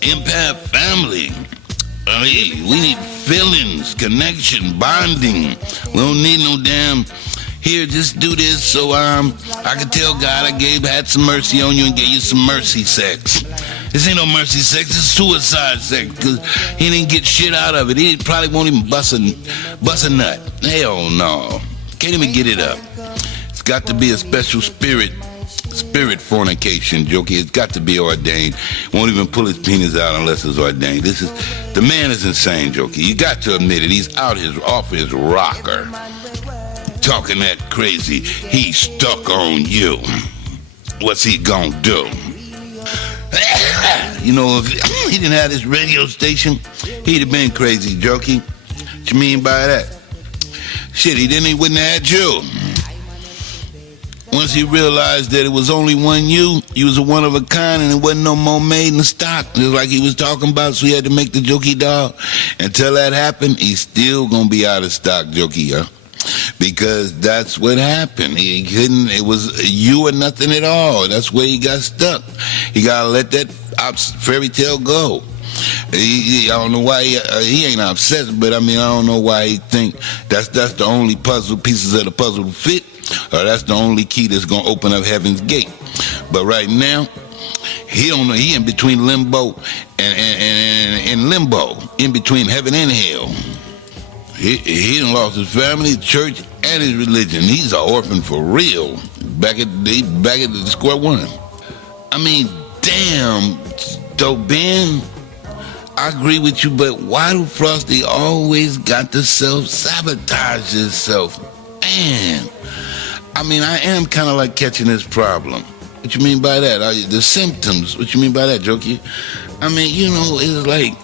empath family. We need feelings, connection, bonding. We don't need no damn. Here, just do this so I can tell God I had some mercy on you and gave you some mercy sex. This ain't no mercy sex, it's suicide sex, because he didn't get shit out of it. He probably won't even bust a nut. Hell no. Can't even get it up. It's got to be a special spirit fornication, Jokey. It's got to be ordained. Won't even pull his penis out unless it's ordained. The man is insane, Jokey. You got to admit it. He's off his rocker. Talking that crazy. He's stuck on you. What's he gonna do? You know, if he didn't have this radio station, he'd have been crazy, Jokey. What you mean by that? Shit, he wouldn't have had you. Once he realized that it was only one you was a one of a kind and it wasn't no more made in stock, just like he was talking about, so he had to make the Jokey doll. Until that happened, he's still gonna be out of stock, Jokey, Because that's what happened. He couldn't, it was you or nothing at all. That's where he got stuck. He got to let that fairy tale go. I don't know why he ain't obsessed, but I mean, I don't know why he think that's the only pieces of the puzzle to fit, or that's the only key that's going to open up heaven's gate. But right now, he don't know. He in between limbo and limbo, in between heaven and hell. He done lost his family, church, and his religion. He's an orphan for real. Back at the square one. I mean, damn, though, Ben, I agree with you, but why do Frosty always got to self-sabotage himself? Man, I mean, I am kind of like catching this problem. What you mean by that? The symptoms. What you mean by that, Jokey? I mean, you know, it's like,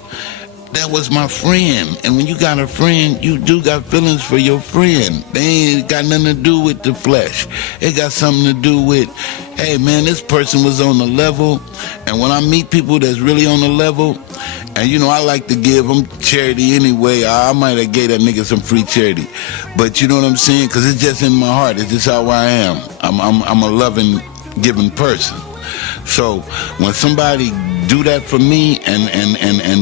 that was my friend. And when you got a friend, you do got feelings for your friend. They ain't got nothing to do with the flesh. It got something to do with, hey, man, this person was on the level. And when I meet people that's really on the level, and, you know, I like to give them charity anyway. I might have gave that nigga some free charity. But you know what I'm saying? Because it's just in my heart. It's just how I am. I'm a loving, giving person. So when somebody do that for me and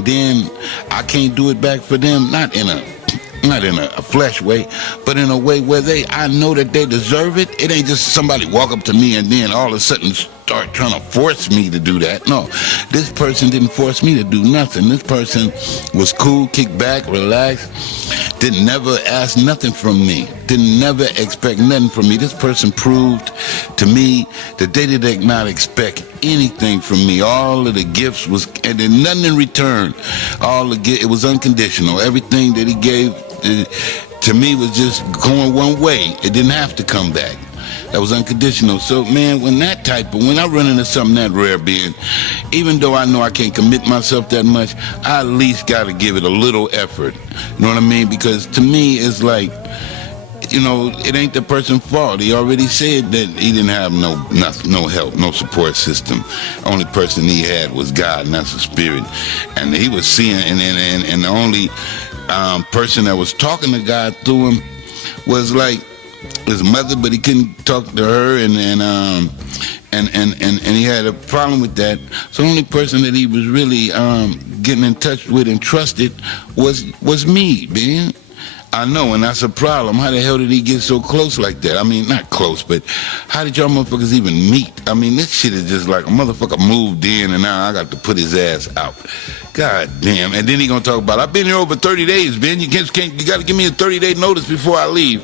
then I can't do it back for them, not in a flesh way, but in a way where I know that they deserve it. It ain't just somebody walk up to me and then all of a sudden start trying to force me to do that. No, this person didn't force me to do nothing. This person was cool, kick back, relax, didn't never ask nothing from me, didn't never expect nothing from me. This person proved to me that they did not expect anything from me. All of the gifts was, and then nothing in return. It was unconditional. Everything that he gave to me was just going one way. It didn't have to come back. That was unconditional. So, man, when I run into something that rare, being, even though I know I can't commit myself that much, I at least got to give it a little effort. You know what I mean? Because to me, it's like, you know, it ain't the person's fault. He already said that he didn't have no help, no support system. Only person he had was God, and that's the spirit. And he was seeing, and the only person that was talking to God through him was like his mother, but he couldn't talk to her, and he had a problem with that. So the only person that he was really getting in touch with and trusted was me, man. I know, and that's a problem. How the hell did he get so close like that? I mean, not close, but how did y'all motherfuckers even meet? I mean, this shit is just like a motherfucker moved in and now I got to put his ass out. God damn. And then he gonna talk about, I've been here over 30 days, Ben. You gotta give me a 30-day notice before I leave.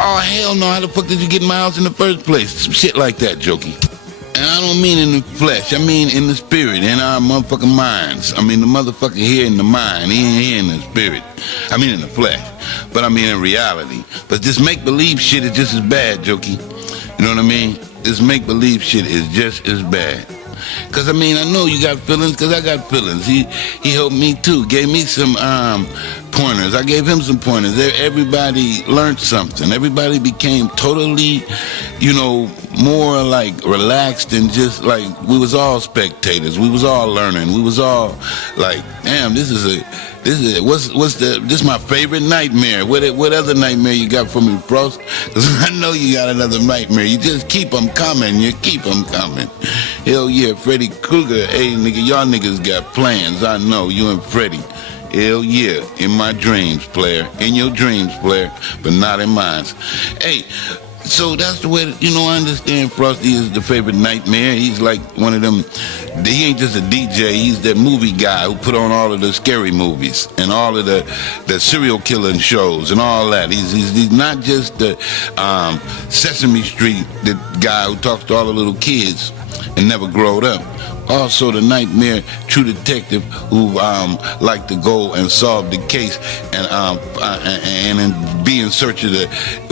Oh, hell no. How the fuck did you get in my house in the first place? Some shit like that, Jokey. And I don't mean in the flesh. I mean in the spirit, in our motherfucking minds. I mean the motherfucker here in the mind. He ain't here in the spirit. I mean in the flesh. But I mean in reality. But this make-believe shit is just as bad, Jokey. You know what I mean? This make-believe shit is just as bad. Because, I mean, I know you got feelings because I got feelings. He helped me, too. Gave me some pointers. I gave him some pointers. Everybody learned something. Everybody became totally, you know, more, like, relaxed and just, like, we was all spectators. We was all learning. We was all, like, damn, this is my favorite nightmare. What other nightmare you got for me, Frost? Because I know you got another nightmare. You just keep them coming. You keep them coming. Hell yeah, Freddy Krueger. Hey, nigga, y'all niggas got plans. I know, you and Freddy. Hell yeah, in my dreams, player. In your dreams, player, but not in mine. Hey, so that's the way, you know, I understand Frosty is the favorite nightmare. He's like one of them, he ain't just a DJ, he's that movie guy who put on all of the scary movies and all of the serial killing shows and all that. He's not just the Sesame Street, the guy who talks to all the little kids and never growed up. Also the nightmare true detective who like to go and solve the case and be in search of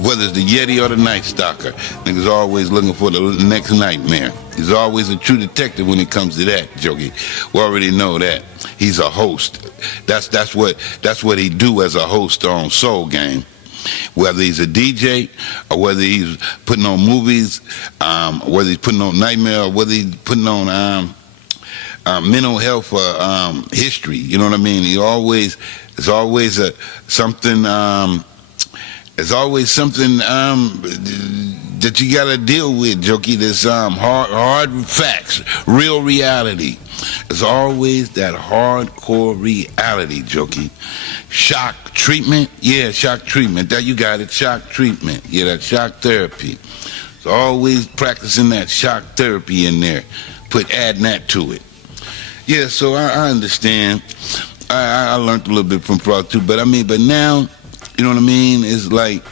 whether it's the Yeti or the Night Stalker. Niggas always looking for the next nightmare. He's always a true detective when it comes to that, Jokey. We already know that. He's a host. That's what he do as a host on Soul Game. Whether he's a DJ or whether he's putting on movies, whether he's putting on Nightmare or whether he's putting on mental health history, you know what I mean? It's always something There's always something that you gotta deal with, Jokey. There's hard facts, real reality. There's always that hardcore reality, Jokey. Shock treatment, yeah, shock treatment. That you got it, shock treatment. Yeah, that shock therapy. It's always practicing that shock therapy in there. Adding that to it. Yeah, so I understand. I learned a little bit from Frost too, but now, you know what I mean? It's like,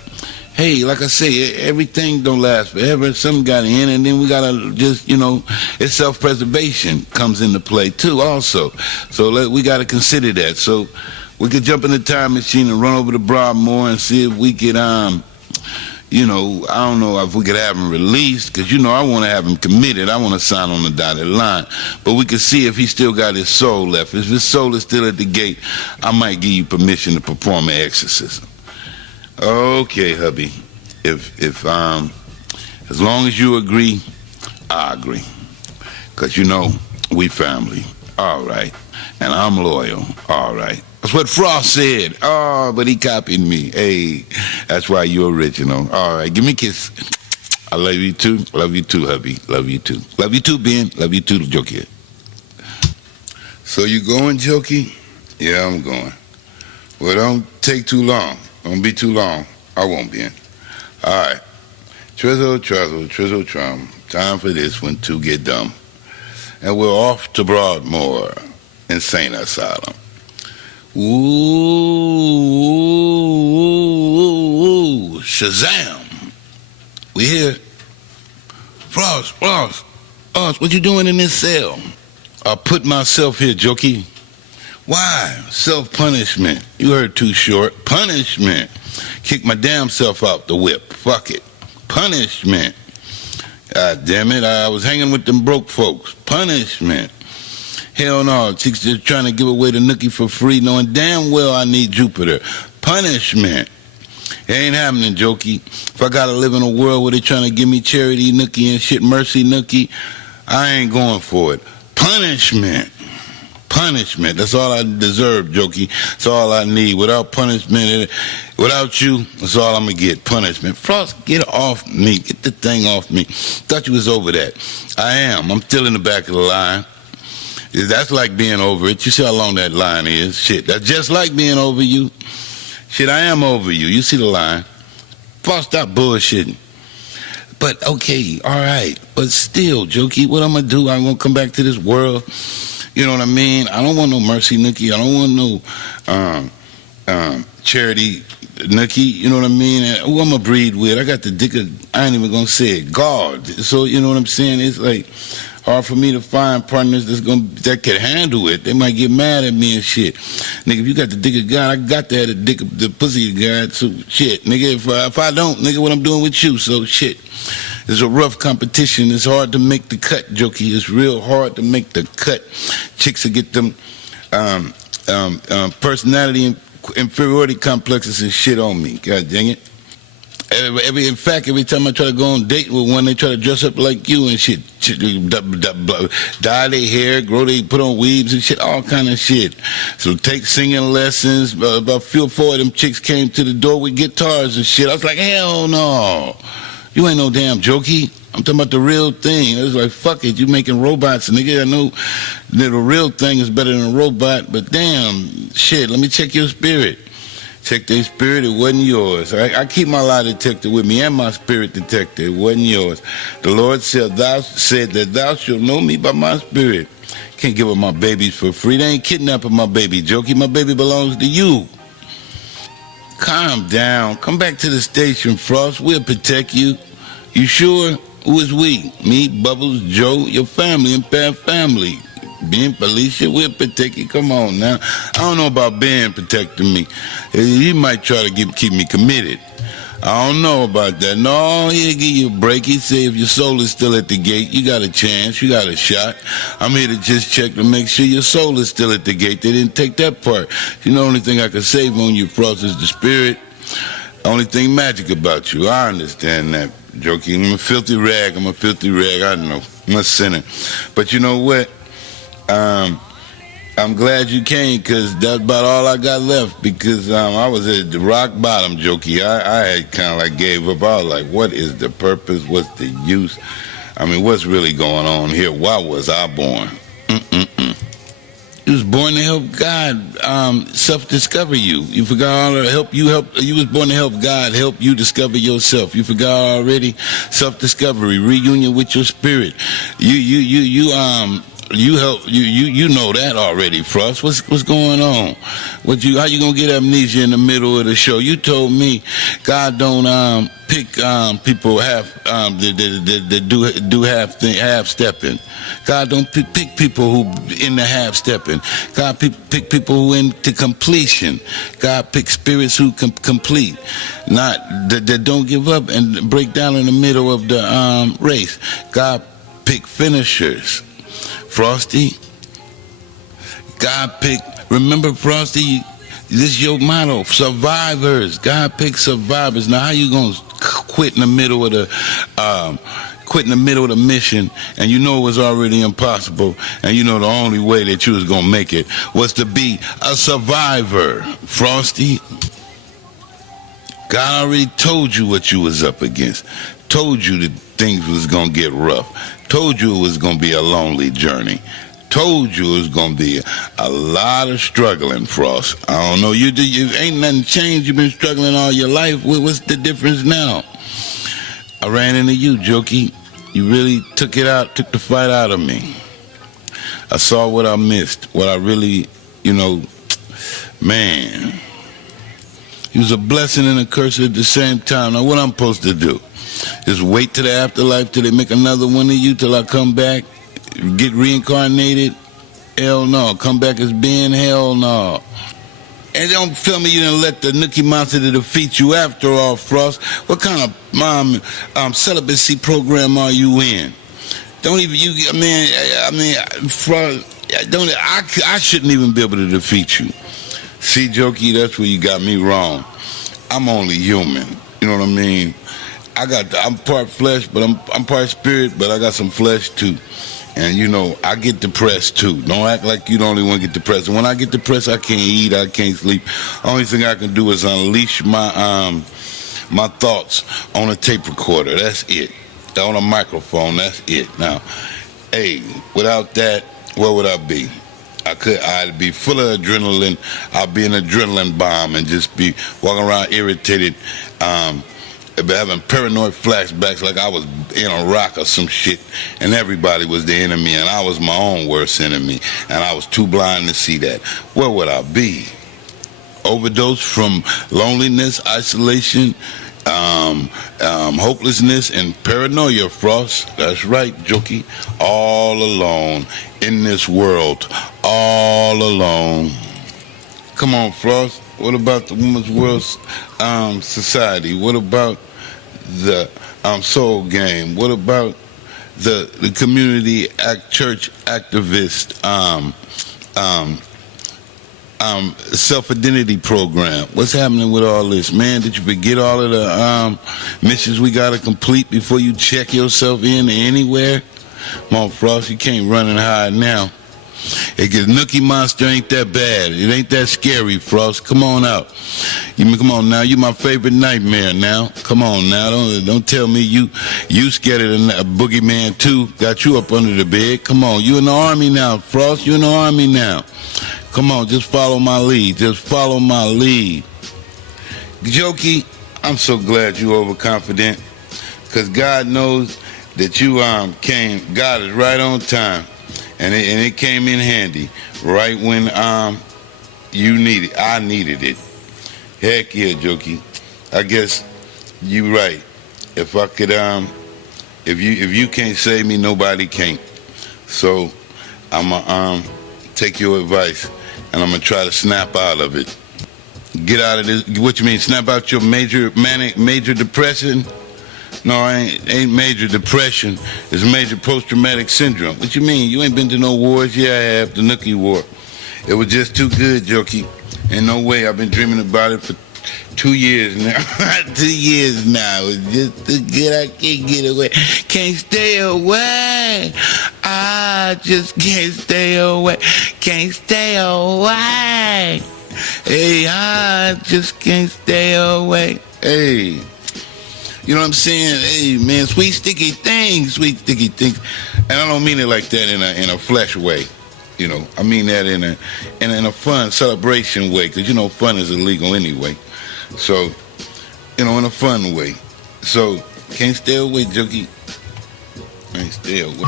hey, like I say, everything don't last forever. Something got to end, and then we gotta just, it's self-preservation comes into play too, also. So we gotta consider that. So we could jump in the time machine and run over to Broadmoor and see if we could, I don't know if we could have him released, because I want to have him committed. I want to sign on the dotted line. But we could see if he still got his soul left. If his soul is still at the gate, I might give you permission to perform an exorcism. Okay, hubby. If as long as you agree, I agree. Because we family. All right. And I'm loyal. All right. That's what Frost said. Oh, but he copied me. Hey, that's why you're original. All right, give me a kiss. I love you too. Love you too, hubby. Love you too. Love you too, Ben. Love you too, Jokey. So you going, Jokey? Yeah, I'm going. Well, don't take too long. Don't be too long. I won't be in. All right. Trizzle, trum. Time for this one to get dumb. And we're off to Broadmoor Insane Asylum. Ooh, Shazam. We here. Frost, what you doing in this cell? I put myself here, Jokey. Why? Self-punishment. You heard Too Short. Punishment. Kick my damn self out the whip. Fuck it. Punishment. God damn it, I was hanging with them broke folks. Punishment. Hell no, chicks just trying to give away the nookie for free, knowing damn well I need Jupiter. Punishment. It ain't happening, Jokey. If I gotta live in a world where they trying to give me charity nookie and shit, mercy nookie, I ain't going for it. Punishment. Punishment. That's all I deserve, Jokey. That's all I need. Without punishment, without you, that's all I'm gonna get. Punishment. Frost, get off me. Get the thing off me. Thought you was over that. I am. I'm still in the back of the line. That's like being over it. You see how long that line is? Shit, that's just like being over you. Shit, I am over you. You see the line. Frost, stop bullshitting. But, okay, all right. But still, Jokey, what I'm going to do, I'm going to come back to this world. You know what I mean? I don't want no mercy nookie. I don't want no charity nookie. You know what I mean? And who I'm going to breed with? I got the dick of, I ain't even going to say it, God. So, you know what I'm saying? It's like hard for me to find partners that can handle it. They might get mad at me and shit. Nigga, if you got the dick of God, I got to have the dick of the pussy of God. So shit, nigga, if I don't, nigga, what I'm doing with you? So shit, it's a rough competition. It's hard to make the cut, Jokey. It's real hard to make the cut. Chicks will get them personality and inferiority complexes and shit on me. God dang it. In fact, every time I try to go on a date with one, they try to dress up like you and shit. Dye their hair, put on weaves and shit, all kind of shit. So take singing lessons. About 4 of them chicks came to the door with guitars and shit. I was like, hell no. You ain't no damn Jokey. I'm talking about the real thing. It was like, fuck it, you making robots, nigga. I know that the real thing is better than a robot, but damn, shit, let me check your spirit. Check their spirit, it wasn't yours. I keep my lie detector with me and my spirit detector, it wasn't yours. The Lord said that thou shalt know me by my spirit. Can't give up my babies for free. They ain't kidnapping my baby, Jokey. My baby belongs to you. Calm down. Come back to the station, Frost. We'll protect you. You sure? Who is we? Me, Bubbles, Joe, your family, and family. Ben, Felicia, we'll protect you. Come on now. I don't know about Ben protecting me. He might try to keep me committed. I don't know about that. No, he'll give you a break. He'd say if your soul is still at the gate, you got a chance. You got a shot. I'm here to just check to make sure your soul is still at the gate. They didn't take that part. You know, the only thing I can save on you, Frost, is the spirit. Only thing magic about you. I understand that, Jokey. I'm a filthy rag. I know. I'm a sinner. But you know what? I'm glad you came, because that's about all I got left, because I was at the rock bottom, Jokey. I had kind of like gave up. I was like, what is the purpose? What's the use? I mean, what's really going on here? Why was I born? You was born to help God self-discover you. You forgot all the help. You was born to help God help you discover yourself. You forgot already. Self-discovery, reunion with your spirit. You know that already, Frost. What's going on? How you gonna get amnesia in the middle of the show? You told me God don't pick people that do half stepping. God don't pick people who in the half stepping. God pick people who into completion. God pick spirits who complete, not that don't give up and break down in the middle of the race. God pick finishers. Frosty, God picked, remember Frosty, this is your motto, survivors. God picked survivors. Now how you gonna quit in the middle of the mission, and you know it was already impossible, and you know the only way that you was gonna make it was to be a survivor, Frosty? God already told you what you was up against, told you that things was gonna get rough, told you it was going to be a lonely journey. Told you it was going to be a lot of struggling, Frost. I don't know. You ain't nothing changed. You've been struggling all your life. What's the difference now? I ran into you, Jokey. You really took the fight out of me. I saw what I missed, what I really, man. It was a blessing and a curse at the same time. Now, what I'm supposed to do? Just wait till the afterlife till they make another one of you till I come back, get reincarnated? Hell no. Come back as being? Hell no. And don't tell me you didn't let the Nookie Monster to defeat you after all, Frost. What kind of celibacy program are you in? Frost, I shouldn't even be able to defeat you. See, Jokey, that's where you got me wrong. I'm only human. You know what I mean? I'm part flesh, but I'm part spirit, but I got some flesh too. And I get depressed too. Don't act like you the only one get depressed. And when I get depressed, I can't eat, I can't sleep. Only thing I can do is unleash my thoughts on a tape recorder. That's it. On a microphone, that's it. Now, hey, without that, where would I be? I'd be full of adrenaline. I'd be an adrenaline bomb and just be walking around irritated, having paranoid flashbacks like I was in Iraq or some shit, and everybody was the enemy, and I was my own worst enemy, and I was too blind to see that. Where would I be? Overdose from loneliness, isolation, hopelessness, and paranoia, Frost. That's right, Jokey. All alone in this world, all alone. Come on, Frost. What about the Women's World Society? What about the Soul Game? What about the community church activist self-identity program? What's happening with all this, man? Did you forget all of the missions we got to complete before you check yourself in anywhere? Come on, Frost, you can't run and hide now. Nookie Monster ain't that bad. It ain't that scary, Frost. Come on out. Come on now. You my favorite nightmare now. Come on now. Don't tell me you scared of a boogeyman too. Got you up under the bed. Come on. You in the army now, Frost. You in the army now. Come on. Just follow my lead. Just follow my lead. Jokey, I'm so glad you overconfident, because God knows that you came. God is right on time. And it came in handy right when I needed it. Heck yeah, Jokey. I guess you right. If I could if you can't save me, nobody can't. So I'ma take your advice and I'm gonna try to snap out of it. Get out of this. What you mean? Snap out your major depression? No, ain't major depression. It's major post-traumatic syndrome. What you mean? You ain't been to no wars? Yeah, I have. The Nookie War. It was just too good, Jokey. Ain't no way. I've been dreaming about it for 2 years now. 2 years now. It's just too good. I can't get away. Can't stay away. I just can't stay away. Can't stay away. Hey, I just can't stay away. Hey. You know what I'm saying? Hey, man, sweet sticky things. And I don't mean it like that in a flesh way. You know, I mean that in a fun celebration way, because you know fun is illegal anyway. So, you know, in a fun way. So, can't stay away, Jokey. Can't stay away.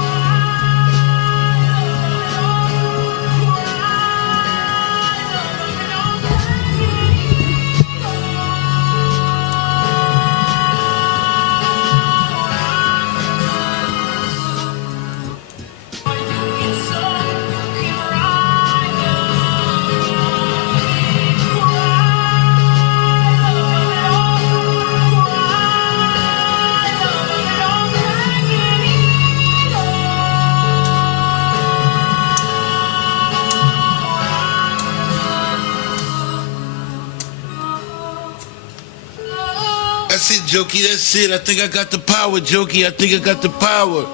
That's it, Jokey. That's it. I think I got the power, Jokey. I think I got the power.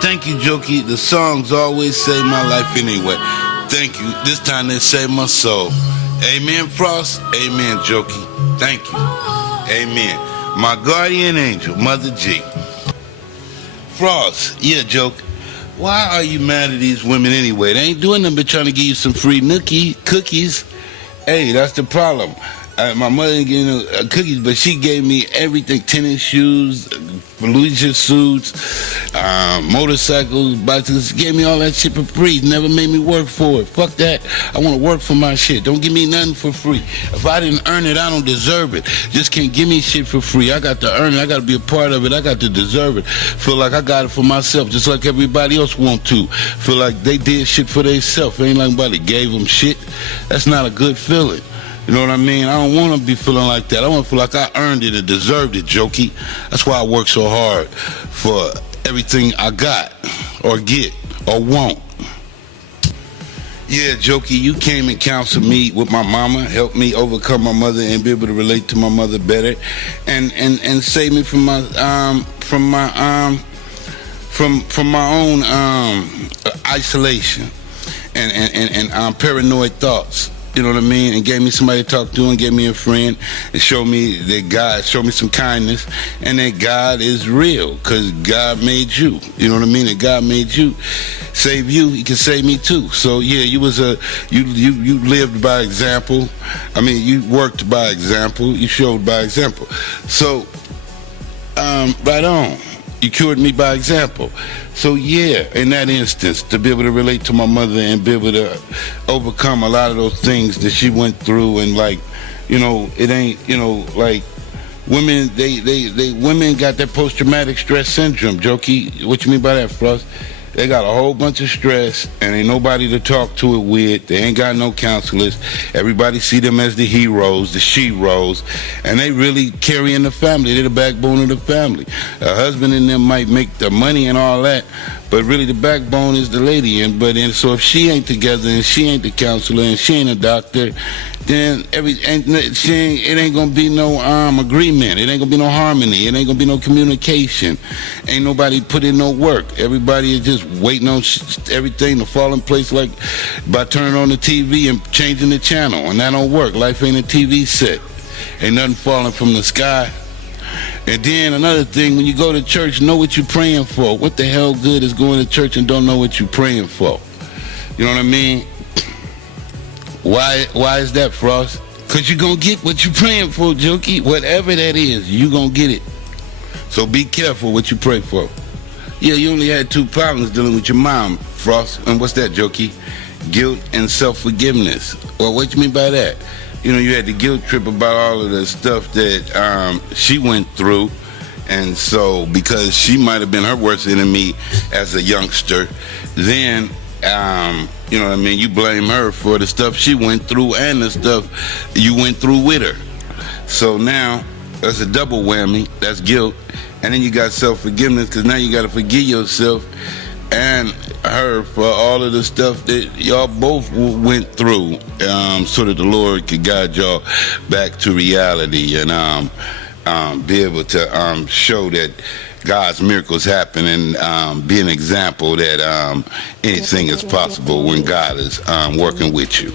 Thank you, Jokey. The songs always save my life anyway. Thank you. This time they saved my soul. Amen, Frost. Amen, Jokey. Thank you. Amen. My guardian angel, Mother G. Frost. Yeah, Joke. Why are you mad at these women anyway? They ain't doing nothing but trying to give you some free cookies. Hey, that's the problem. My mother didn't give me no cookies, but she gave me everything: tennis shoes, leisure suits, motorcycles, bicycles. She gave me all that shit for free. Never made me work for it. Fuck that. I want to work for my shit. Don't give me nothing for free. If I didn't earn it, I don't deserve it. Just can't give me shit for free. I got to earn it. I got to be a part of it. I got to deserve it. Feel like I got it for myself, just like everybody else want to. Feel like they did shit for themselves. Ain't like nobody gave them shit. That's not a good feeling. You know what I mean? I don't want to be feeling like that. I want to feel like I earned it and deserved it, Jokey. That's why I work so hard for everything I got or get or want. Yeah, Jokey, you came and counseled me with my mama, helped me overcome my mother and be able to relate to my mother better, and save me from my own isolation and paranoid thoughts. You know what I mean? And gave me somebody to talk to and gave me a friend and showed me that God, showed me some kindness and that God is real because God made you. You know what I mean? That God made you. Save you, he can save me too. So yeah, you lived by example. I mean, you worked by example. You showed by example. So, right on. You cured me by example. So yeah, in that instance, to be able to relate to my mother and be able to overcome a lot of those things that she went through, and like, you know, it ain't, you know, like women, they women got that post-traumatic stress syndrome. Jokey, what you mean by that, Frost? They got a whole bunch of stress and ain't nobody to talk to it with. They ain't got no counselors. Everybody see them as the heroes, the she-ros, and they really carrying the family. They're the backbone of the family. A husband in them might make the money and all that, but really the backbone is the lady. So if she ain't together and she ain't the counselor and she ain't a doctor, then it ain't gonna be no agreement. It ain't gonna be no harmony. It ain't gonna be no communication. Ain't nobody put in no work. Everybody is just waiting on everything to fall in place, like by turning on the TV and changing the channel, and that don't work. Life ain't a TV set. Ain't nothing falling from the sky. And then another thing, when you go to church, know what you're praying for. What the hell good is going to church and don't know what you're praying for? You know what I mean? Why is that, Frost? Because you're going to get what you're praying for, Jokey. Whatever that is, you're going to get it. So be careful what you pray for. Yeah, you only had 2 problems dealing with your mom, Frost. And what's that, Jokey? Guilt and self-forgiveness. Well, what you mean by that? You know, you had the guilt trip about all of the stuff that she went through. And so, because she might have been her worst enemy as a youngster, then, you know what I mean, you blame her for the stuff she went through and the stuff you went through with her. So now, that's a double whammy. That's guilt. And then you got self-forgiveness, because now you got to forgive yourself and her for all of the stuff that y'all both went through, so that the Lord could guide y'all back to reality and be able to show that God's miracles happen, and be an example that anything is possible when God is working with you.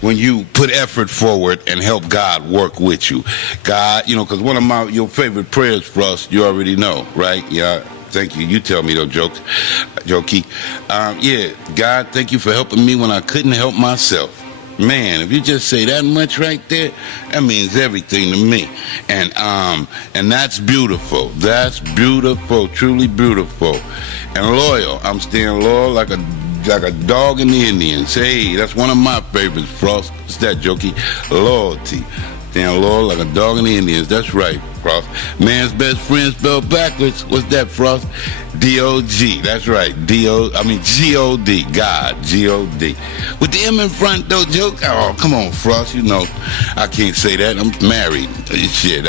When you put effort forward and help God work with you. God, you know, because one of your favorite prayers, Frost, you already know, right? Yeah, thank you. You tell me though, Jokey. Yeah, God, thank you for helping me when I couldn't help myself. Man, if you just say that much right there, that means everything to me. And that's beautiful. That's beautiful, truly beautiful. And loyal. I'm staying loyal like a dog in the Indians. Hey, that's one of my favorites, Frost. It's that, Jokey. Loyalty. Staying loyal like a dog in the Indians. That's right, Frost. Man's best friend spelled backwards. What's that, Frost? D-O-G. That's right. G-O-D. God. G-O-D. With the M in front, though, Joke. Oh, come on, Frost. You know, I can't say that. I'm married. Shit,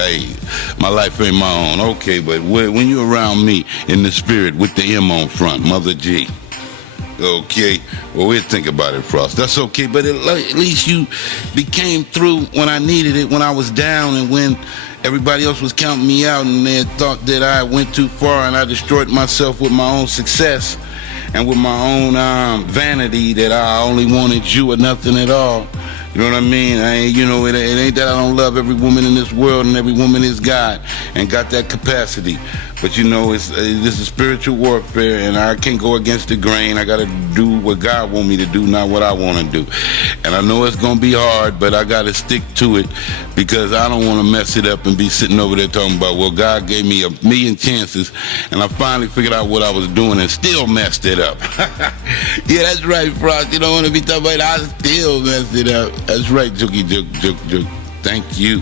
my life ain't my own. Okay, but when you're around me in the spirit with the M on front, Mother G. Okay, well, we'll think about it, Frost. That's okay, but at least you came through when I needed it, when I was down, and when everybody else was counting me out, and they thought that I went too far, and I destroyed myself with my own success and with my own vanity, that I only wanted you or nothing at all. You know what I mean? It ain't that I don't love every woman in this world, and every woman is God and got that capacity. But this is spiritual warfare, and I can't go against the grain. I got to do what God want me to do, not what I want to do. And I know it's going to be hard, but I got to stick to it, because I don't want to mess it up and be sitting over there talking about, well, God gave me 1,000,000 chances, and I finally figured out what I was doing and still messed it up. Yeah, that's right, Frost. You don't want to be talking about I still messed it up. That's right, Jokey, joke. Thank you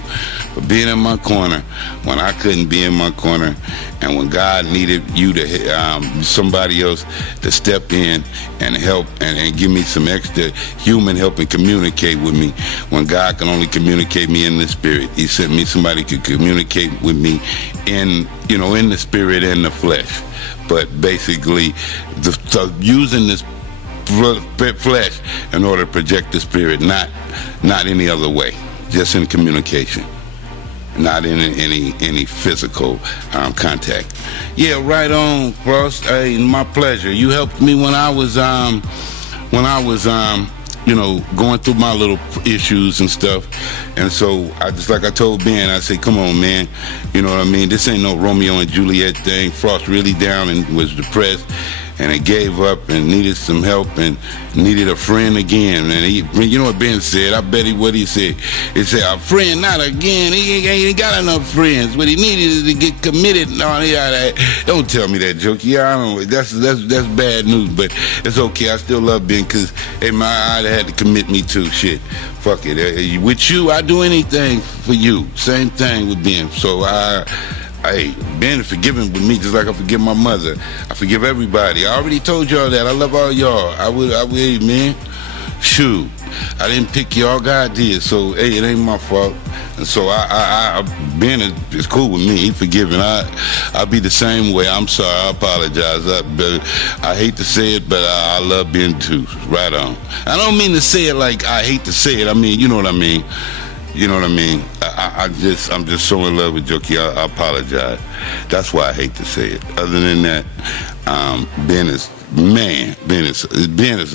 for being in my corner when I couldn't be in my corner, and when God needed you to somebody else to step in and help and give me some extra human help and communicate with me. When God can only communicate me in the spirit, He sent me somebody who could communicate with me in the spirit and the flesh. But basically, using this flesh in order to project the spirit, not any other way. Just in communication, not in any physical contact. Yeah, right on, Frost. Hey, my pleasure. You helped me when I was going through my little issues and stuff. And so I told Ben, I said, come on, man. You know what I mean? This ain't no Romeo and Juliet thing. Frost really down and was depressed, and he gave up and needed some help and needed a friend again. And you know what Ben said? I bet what he said. He said, a friend, not again. He ain't got enough friends. What he needed is to get committed. No, don't tell me that, Joke. Yeah, I don't know. That's bad news, but it's okay. I still love Ben, because I'd had to commit me too. Shit. Fuck it. With you, I do anything for you. Same thing with Ben. So Ben is forgiving with me just like I forgive my mother. I forgive everybody. I already told y'all that. I love all y'all. I will, man. Shoot. I didn't pick y'all, God did. So, it ain't my fault. And so Ben is cool with me. He forgiving. I'll be the same way. I'm sorry. I apologize. I hate to say it, but I love Ben too. Right on. I don't mean to say it like I hate to say it. I mean, you know what I mean. You know what I mean? I'm just so in love with Jokey. I apologize. That's why I hate to say it. Other than that, Ben is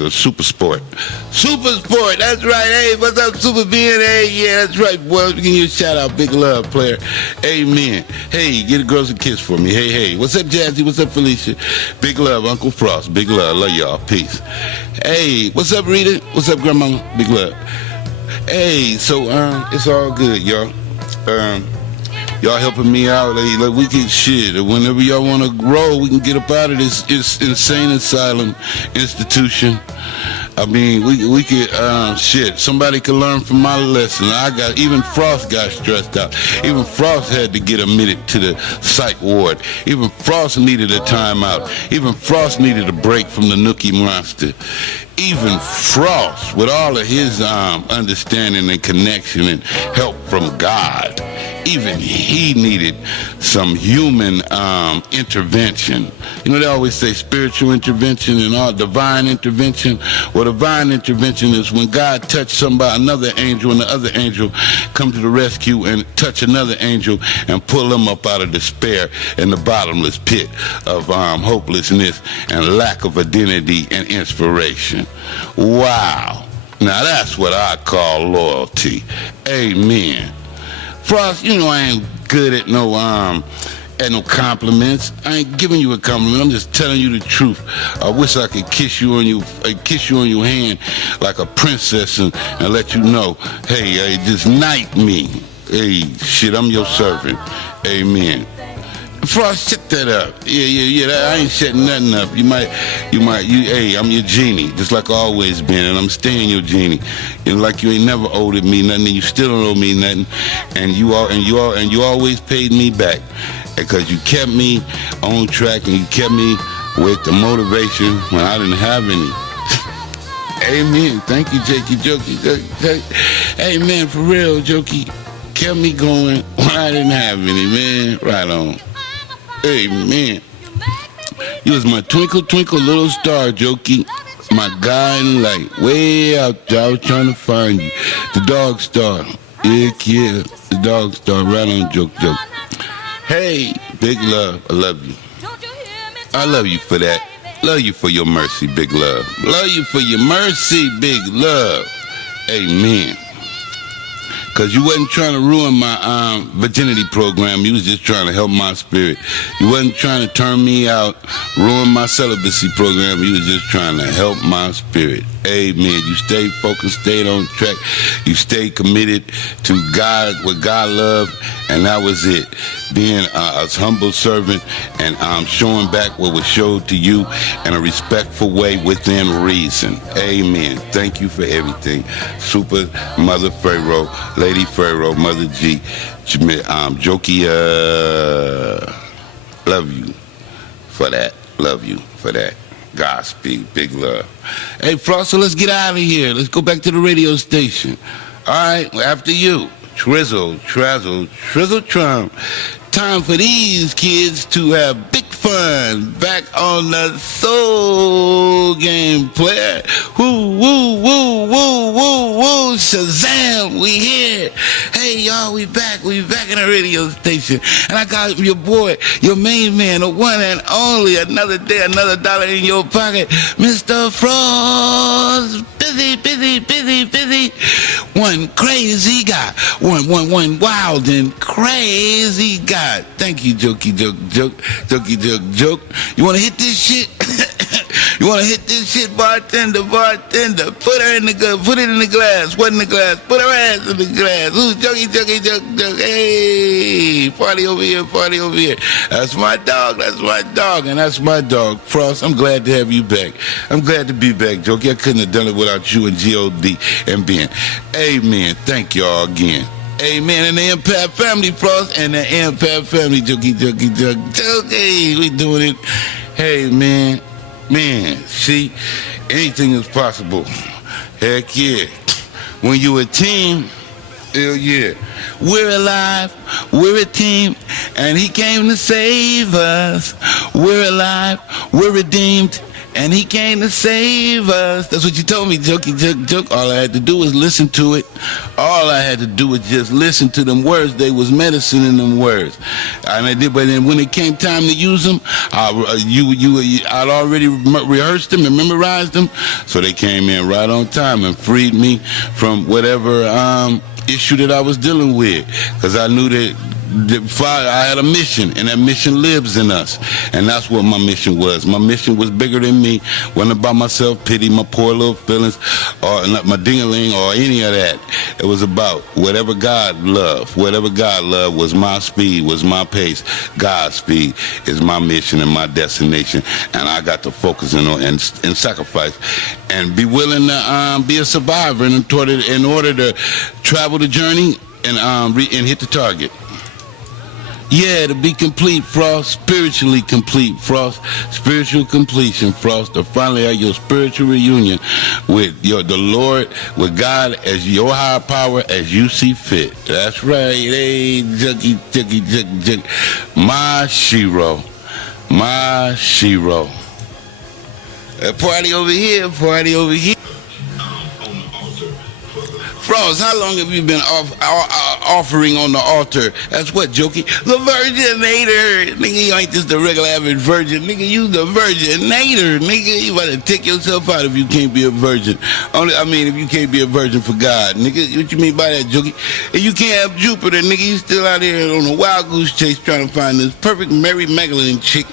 a super sport. Super sport. That's right. Hey, what's up, Super Ben? Hey, yeah, that's right, boy. Give you a shout out, big love, player. Amen. Hey, get the girls a kiss for me. Hey. What's up, Jazzy? What's up, Felicia? Big love, Uncle Frost. Big love. Love y'all. Peace. Hey, what's up, Rita? What's up, Grandmama? Big love. Hey, so it's all good, y'all. Y'all helping me out. Like we can shit. Whenever y'all want to grow, we can get up out of this insane asylum institution. I mean, we could shit. Somebody could learn from my lesson. Even Frost got stressed out. Even Frost had to get admitted to the psych ward. Even Frost needed a timeout. Even Frost needed a break from the Nookie monster. even Frost, with all of his understanding and connection and help from God, even he needed some human intervention. You know, they always say spiritual intervention and all divine intervention. Well, divine intervention is when God touched somebody, another angel, and the other angel come to the rescue and touch another angel and pull them up out of despair in the bottomless pit of hopelessness and lack of identity and inspiration. Wow. Now that's what I call loyalty. Amen. Frost, you know I ain't good at no compliments. I ain't giving you a compliment. I'm just telling you the truth. I wish I could kiss you on your hand like a princess and let you know, hey, just knight me. Hey, shit, I'm your servant. Amen. Frost, shut that up. Yeah. I ain't shutting nothing up. Hey, I'm your genie, just like I always been, and I'm staying your genie. You know, like you ain't never owed me nothing, and you still don't owe me nothing, and you always paid me back, because you kept me on track and you kept me with the motivation when I didn't have any. Amen. Thank you, Jakey Jokey. Hey man, for real, Jokey, kept me going when I didn't have any, man. Right on. Amen. You was my twinkle, twinkle, little star, Jokey. My guiding light. Way out there, I was trying to find you. The dog star. Yeah. The dog star. Right on, joke. Hey, big love. I love you. I love you for that. Love you for your mercy, big love. Love you for your mercy, big love. Amen. Because you wasn't trying to ruin my virginity program. You was just trying to help my spirit. You wasn't trying to turn me out, ruin my celibacy program. You was just trying to help my spirit. Amen. You stayed focused, stayed on track. You stayed committed to God, what God loved, and that was it. Being a humble servant and showing back what was showed to you in a respectful way within reason. Amen. Thank you for everything. Super Mother Pharaoh, Lady Pharaoh, Mother G, Jokey, love you for that. Love you for that. Godspeed, big love. Hey, Frost, so let's get out of here. Let's go back to the radio station. All right, after you. Trizzle, Trump. Time for these kids to have big fun back on the Soul Game player. Woo, Shazam, we here. Hey, y'all, we back in the radio station. And I got your boy, your main man, the one and only, another day, another dollar in your pocket, Mr. Frost. Busy. One crazy guy. One wild and crazy guy. Thank you, Jokey Joke. You want to hit this shit? You want to hit this shit, bartender? Put it in the glass. What in the glass? Put her ass in the glass. Ooh, Jokey. Hey, party over here. That's my dog, and that's my dog, Frost. I'm glad to have you back. I'm glad to be back, Jokey. I couldn't have done it without you and G.O.D. and Ben. Amen. Thank y'all again. Amen. And the Impact family, Frost, and the Impact family, Jokey. We doing it. Hey, man, see, anything is possible. Heck yeah. When you a team, hell yeah. We're alive, we're a team, and he came to save us. We're alive, we're redeemed, and he came to save us. That's what you told me, Jokey. All I had to do was listen to it. All I had to do was just listen to them words. They was medicine in them words. And I did, but then when it came time to use them, I'd already rehearsed them and memorized them, so they came in right on time and freed me from whatever issue that I was dealing with, because I knew that I had a mission, and that mission lives in us, and that's what my mission was. My mission was bigger than me. Wasn't about my self-pity, my poor little feelings, or not my ding-a-ling, or any of that. It was about whatever God loved. Whatever God loved was my speed, was my pace. God's speed is my mission and my destination, and I got to focus and sacrifice and be willing to be a survivor in order to travel the journey and hit the target. Yeah, to be complete, Frost. Spiritually complete, Frost. Spiritual completion, Frost. To finally have your spiritual reunion with the Lord, with God as your higher power as you see fit. That's right. Hey, Juggy. My Shiro. My Shiro. Party over here, party over here. Frost, how long have you been offering on the altar? That's what, Jokey? The Virginator. Nigga, you ain't just the regular average virgin. Nigga, you the Virginator. Nigga, you better take yourself out if you can't be a virgin. If you can't be a virgin for God. Nigga, what you mean by that, Jokey? If you can't have Jupiter, nigga, you still out here on a wild goose chase trying to find this perfect Mary Magdalene chick.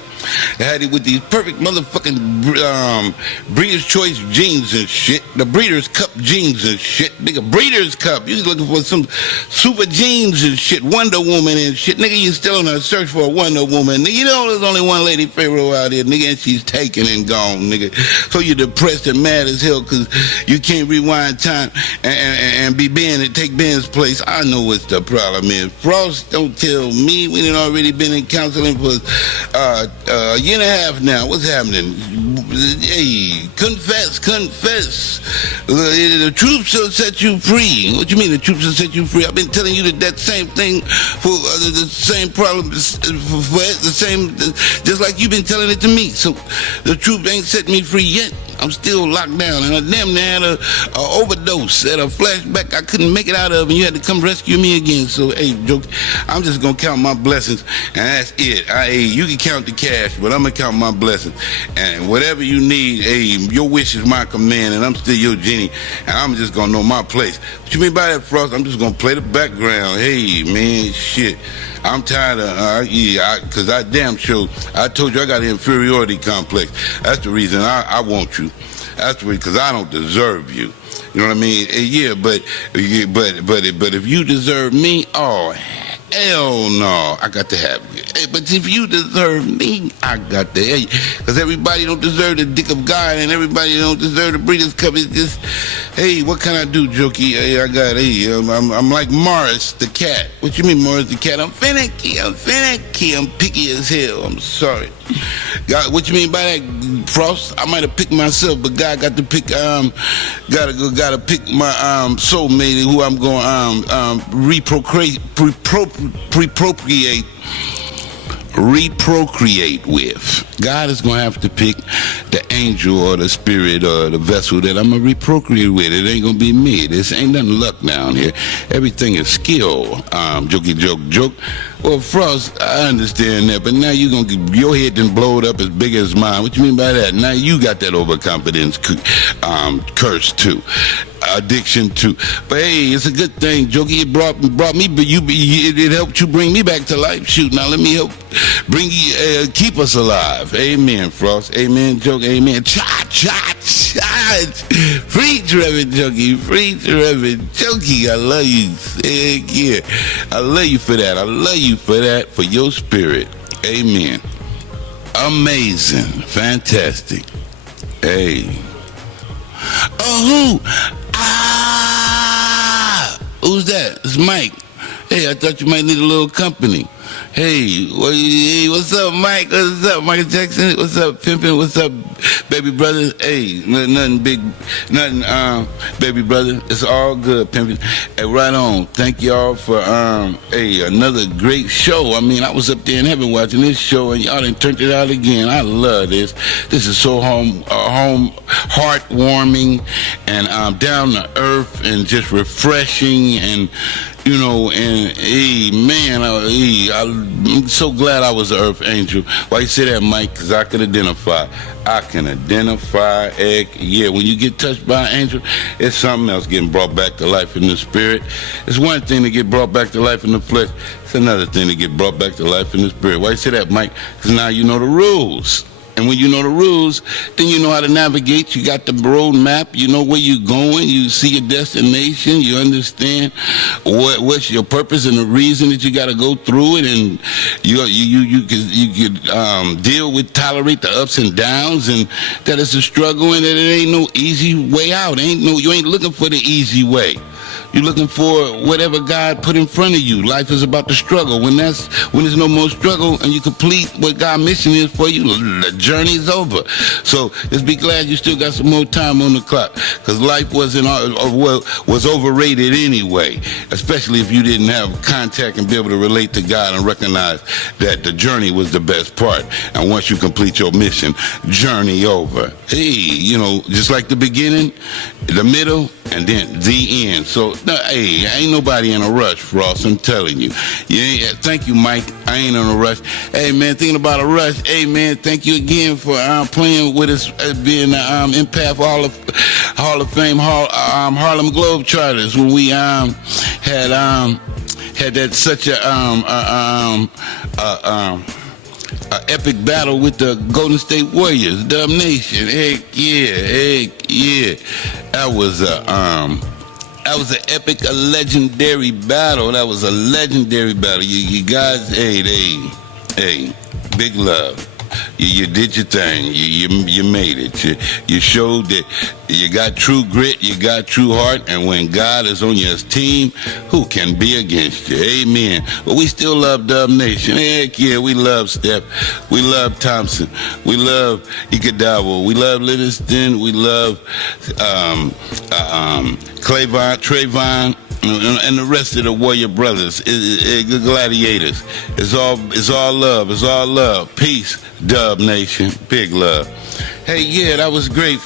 Had it with these perfect motherfucking Breeder's Choice jeans and shit. The Breeder's Cup jeans and shit. Nigga, Breeder's Cup. You looking for some super jeans and shit. Wonder Woman and shit. Nigga, you still on a search for a Wonder Woman. Nigga, you know there's only one Lady Pharaoh out here, nigga, and she's taken and gone, nigga. So you're depressed and mad as hell because you can't rewind time and be Ben and take Ben's place. I know what's the problem is. Frost, don't tell me. We done already been in counseling for a year and a half now. What's happening? Hey, confess. The truth shall set you free. What you mean the truth shall set you free? I've been telling you that same thing for the same problem, for the same, just like you've been telling it to me. So the truth ain't set me free yet. I'm still locked down, and I damn near had a overdose at a flashback I couldn't make it out of, and you had to come rescue me again. So, hey, joke, I'm just gonna count my blessings, and that's it. You can count the cash, but I'm gonna count my blessings, and whatever you need, hey, your wish is my command, and I'm still your genie, and I'm just gonna know my place. What you mean by that, Frost? I'm just gonna play the background. Hey, man, shit. I'm tired of, because I damn sure, I told you I got an inferiority complex. That's the reason I want you. That's the reason, because I don't deserve you. You know what I mean? Yeah, but if you deserve me, oh, hell no, I got to have you. Hey, but if you deserve me, I got to have you. Because everybody don't deserve the dick of God, and everybody don't deserve the Breeder's Cup. It's just, hey, what can I do, Jokey? Hey, I'm like Morris the cat. What you mean, Morris the cat? I'm finicky. I'm picky as hell. I'm sorry. God, what you mean by that, Frost? I might have picked myself, but God got to pick. Gotta pick my soulmate who I'm going reprocreate with. God is going to have to pick the angel or the spirit or the vessel that I'm going to reprocreate with. It ain't going to be me. This ain't nothing luck down here. Everything is skill. Jokey joke. Well, Frost, I understand that, but now you're going to get your head done blowed up as big as mine. What you mean by that? Now you got that overconfidence curse too. Addiction too. But hey, it's a good thing, Jokey. It brought me, but it helped you bring me back to life. Shoot, now let me help bring you, keep us alive. Amen, Frost. Amen, Joke. Amen. Cha. Free Reverend Jokey. Free Reverend Jokey. I love you. Heck yeah. I love you for that. I love you for that, for your spirit. Amen. Amazing. Fantastic. Hey. Oh, who's that? It's Mike. Hey, I thought you might need a little company. Hey, what's up, Mike? What's up, Michael Jackson? What's up, Pimpin'? What's up, baby brother? Hey, nothing, baby brother. It's all good, Pimpin'. Hey, right on. Thank y'all for another great show. I mean, I was up there in heaven watching this show, and y'all done turned it out again. I love this. This is so heartwarming, and down to earth, and just refreshing, and you know, and hey, man, I'm so glad I was an earth angel. Why you say that, Mike? Because I can identify. Yeah, when you get touched by an angel, it's something else getting brought back to life in the spirit. It's one thing to get brought back to life in the flesh. It's another thing to get brought back to life in the spirit. Why you say that, Mike? Because now you know the rules. And when you know the rules, then you know how to navigate. You got the road map. You know where you're going. You see your destination. You understand what's your purpose and the reason that you got to go through it. And you could tolerate the ups and downs, and that it's a struggle, and that it ain't no easy way out. You ain't looking for the easy way. You're looking for whatever God put in front of you. Life is about the struggle. When there's no more struggle and you complete what God's mission is for you, the journey's over. So just be glad you still got some more time on the clock, because life was overrated anyway, especially if you didn't have contact and be able to relate to God and recognize that the journey was the best part. And once you complete your mission, journey over. Hey, just like the beginning, the middle, and then the end. So, hey, ain't nobody in a rush, Frost. I'm telling you. Thank you, Mike. I ain't in a rush. Hey, man, thinking about a rush. Hey, man, thank you again for playing with us, being the Empath Hall of Fame Harlem Globetrotters when we had that such a epic battle with the Golden State Warriors, Dub Nation. Heck yeah. That was an epic, a legendary battle. That was a legendary battle. You guys, hey, big love. You did your thing. You made it. You showed that you got true grit, you got true heart, and when God is on your team, who can be against you? Amen. But we still love Dub Nation. Heck yeah, we love Steph. We love Thompson. We love Iguodala. We love Livingston. We love Trayvon, and the rest of the Warrior Brothers, gladiators. It's all love. It's all love. Peace, Dub Nation. Big love. Hey, yeah, that was great.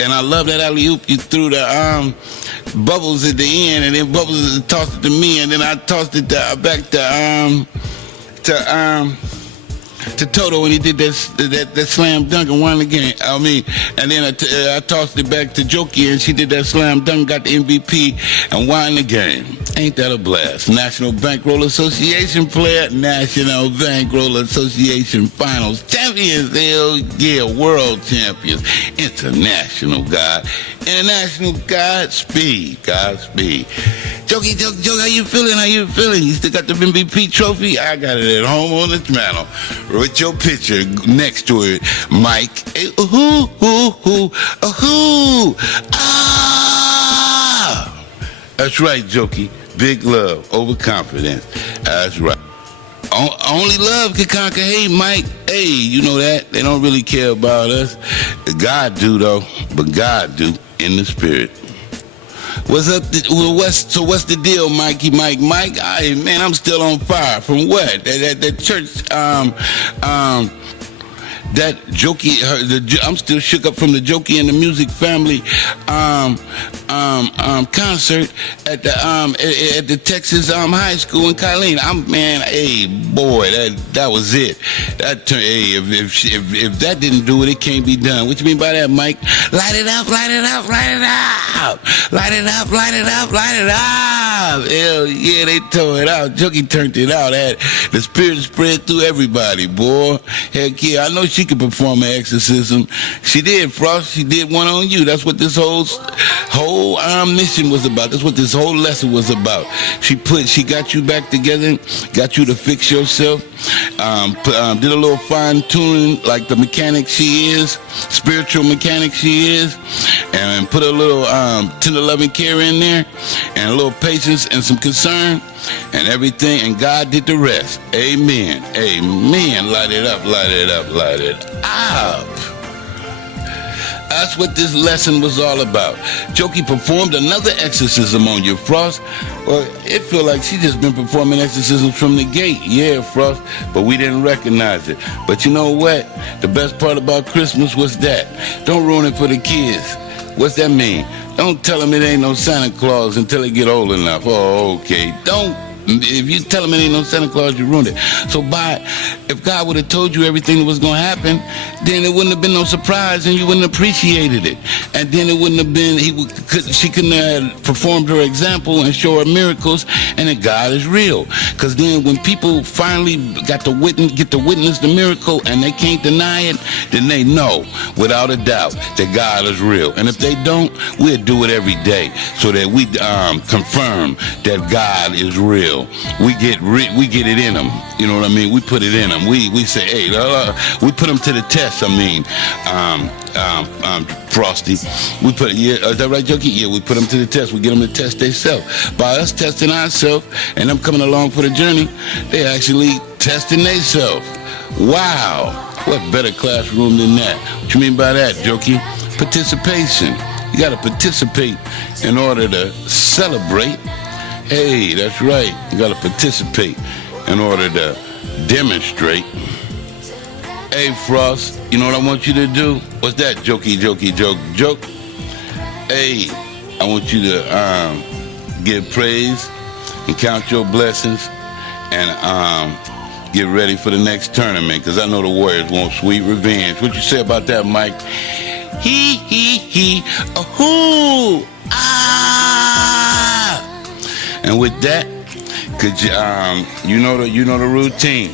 And I love that alley-oop you threw the Bubbles at the end, and then Bubbles tossed it to me, and then I tossed it back to Toto when he did that slam dunk and won the game. And then I tossed it back to Jokey, and she did that slam dunk, got the MVP, and won the game. Ain't that a blast? National Bankroll Association player, National Bankroll Association Finals champions, hell yeah, world champions, international Godspeed. Jokey, how you feeling? You still got the MVP trophy? I got it at home on the mantle with your picture next to it, Mike. Hey, That's right, Jokey. Big love, overconfidence. That's right. Only love can conquer hate, Mike. Hey, you know that. They don't really care about us. God do, though. But God do in the spirit. What's up? What's the deal, Mikey? Mike? Hey, man, I'm still on fire. From what? That church, that Jokey, I'm still shook up from the Jokey and the Music Family concert at the Texas high school in Colleen. Hey boy, that was it. If that didn't do it, it can't be done. What you mean by that, Mike? Light it up, light it up, light it up, light it up, light it up, light it up. Hell yeah, they tore it out. Jokey turned it out. The spirit spread through everybody, boy. Heck yeah, I know she could perform an exorcism. She did, Frost. She did one on you. That's what this whole mission was about. That's what this whole lesson was about. She got you back together, got you to fix yourself, did a little fine tuning like the mechanic she is, spiritual mechanic she is, and put a little tender loving care in there, and a little patience and some concern, and everything, and God did the rest. Amen. Light it up, light it up, light it up. That's what this lesson was all about. Jokey performed another exorcism on you, Frost. Well, it feel like she just been performing exorcisms from the gate. Yeah, Frost, but we didn't recognize it. But you know what? The best part about Christmas was that. Don't ruin it for the kids. What's that mean? Don't tell them it ain't no Santa Claus until they get old enough. Oh, okay. If you tell them it ain't no Santa Claus, you ruined it. So if God would have told you everything that was going to happen, then it wouldn't have been no surprise and you wouldn't have appreciated it. And then it wouldn't have been, she couldn't have performed her example and show her miracles, and that God is real. Because then when people finally get to witness the miracle and they can't deny it, then they know without a doubt that God is real. And if they don't, we'll do it every day so that we confirm that God is real. deal. We get it in them. You know what I mean? We put it in them. We say, hey, we put them to the test. I mean, Frosty. We put, is that right, Jokey? Yeah, we put them to the test. We get them to test themselves. By us testing ourselves and them coming along for the journey, they actually testing themselves. Wow. What better classroom than that? What you mean by that, Jokey? Participation. You got to participate in order to celebrate. Hey, that's right. You got to participate in order to demonstrate. Hey, Frost, you know what I want you to do? What's that? Jokey, joke. Hey, I want you to give praise and count your blessings and get ready for the next tournament, because I know the Warriors want sweet revenge. What you say about that, Mike? He, ahoo, ah. And with that, could you know the routine?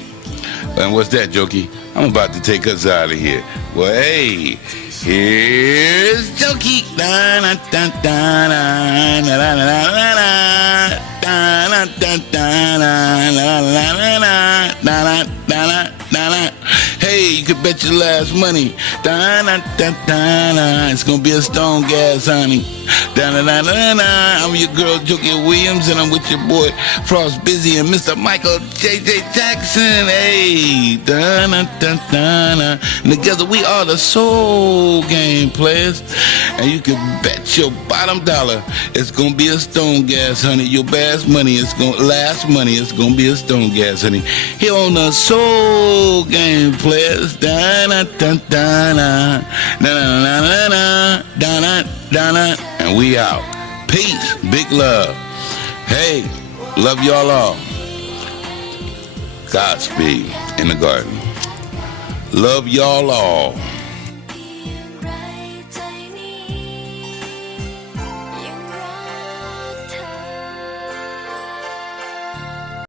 And what's that, Jokey? I'm about to take us out of here. Well, hey, here's Jokey. Hey, you could bet your last money. It's gonna be a stone gas, honey. I'm your girl, Jokey Williams, and I'm with your boy Frost Busy and Mr. Michael J.J. Jackson. Hey, and together we are the Soul Game players, and you can bet your bottom dollar it's gonna be a stone gas, honey. Your last money is gonna be a stone gas, honey. Here on the Soul Game players, and we out. Peace, big love. Hey, love y'all all. Godspeed in the garden. Love y'all all.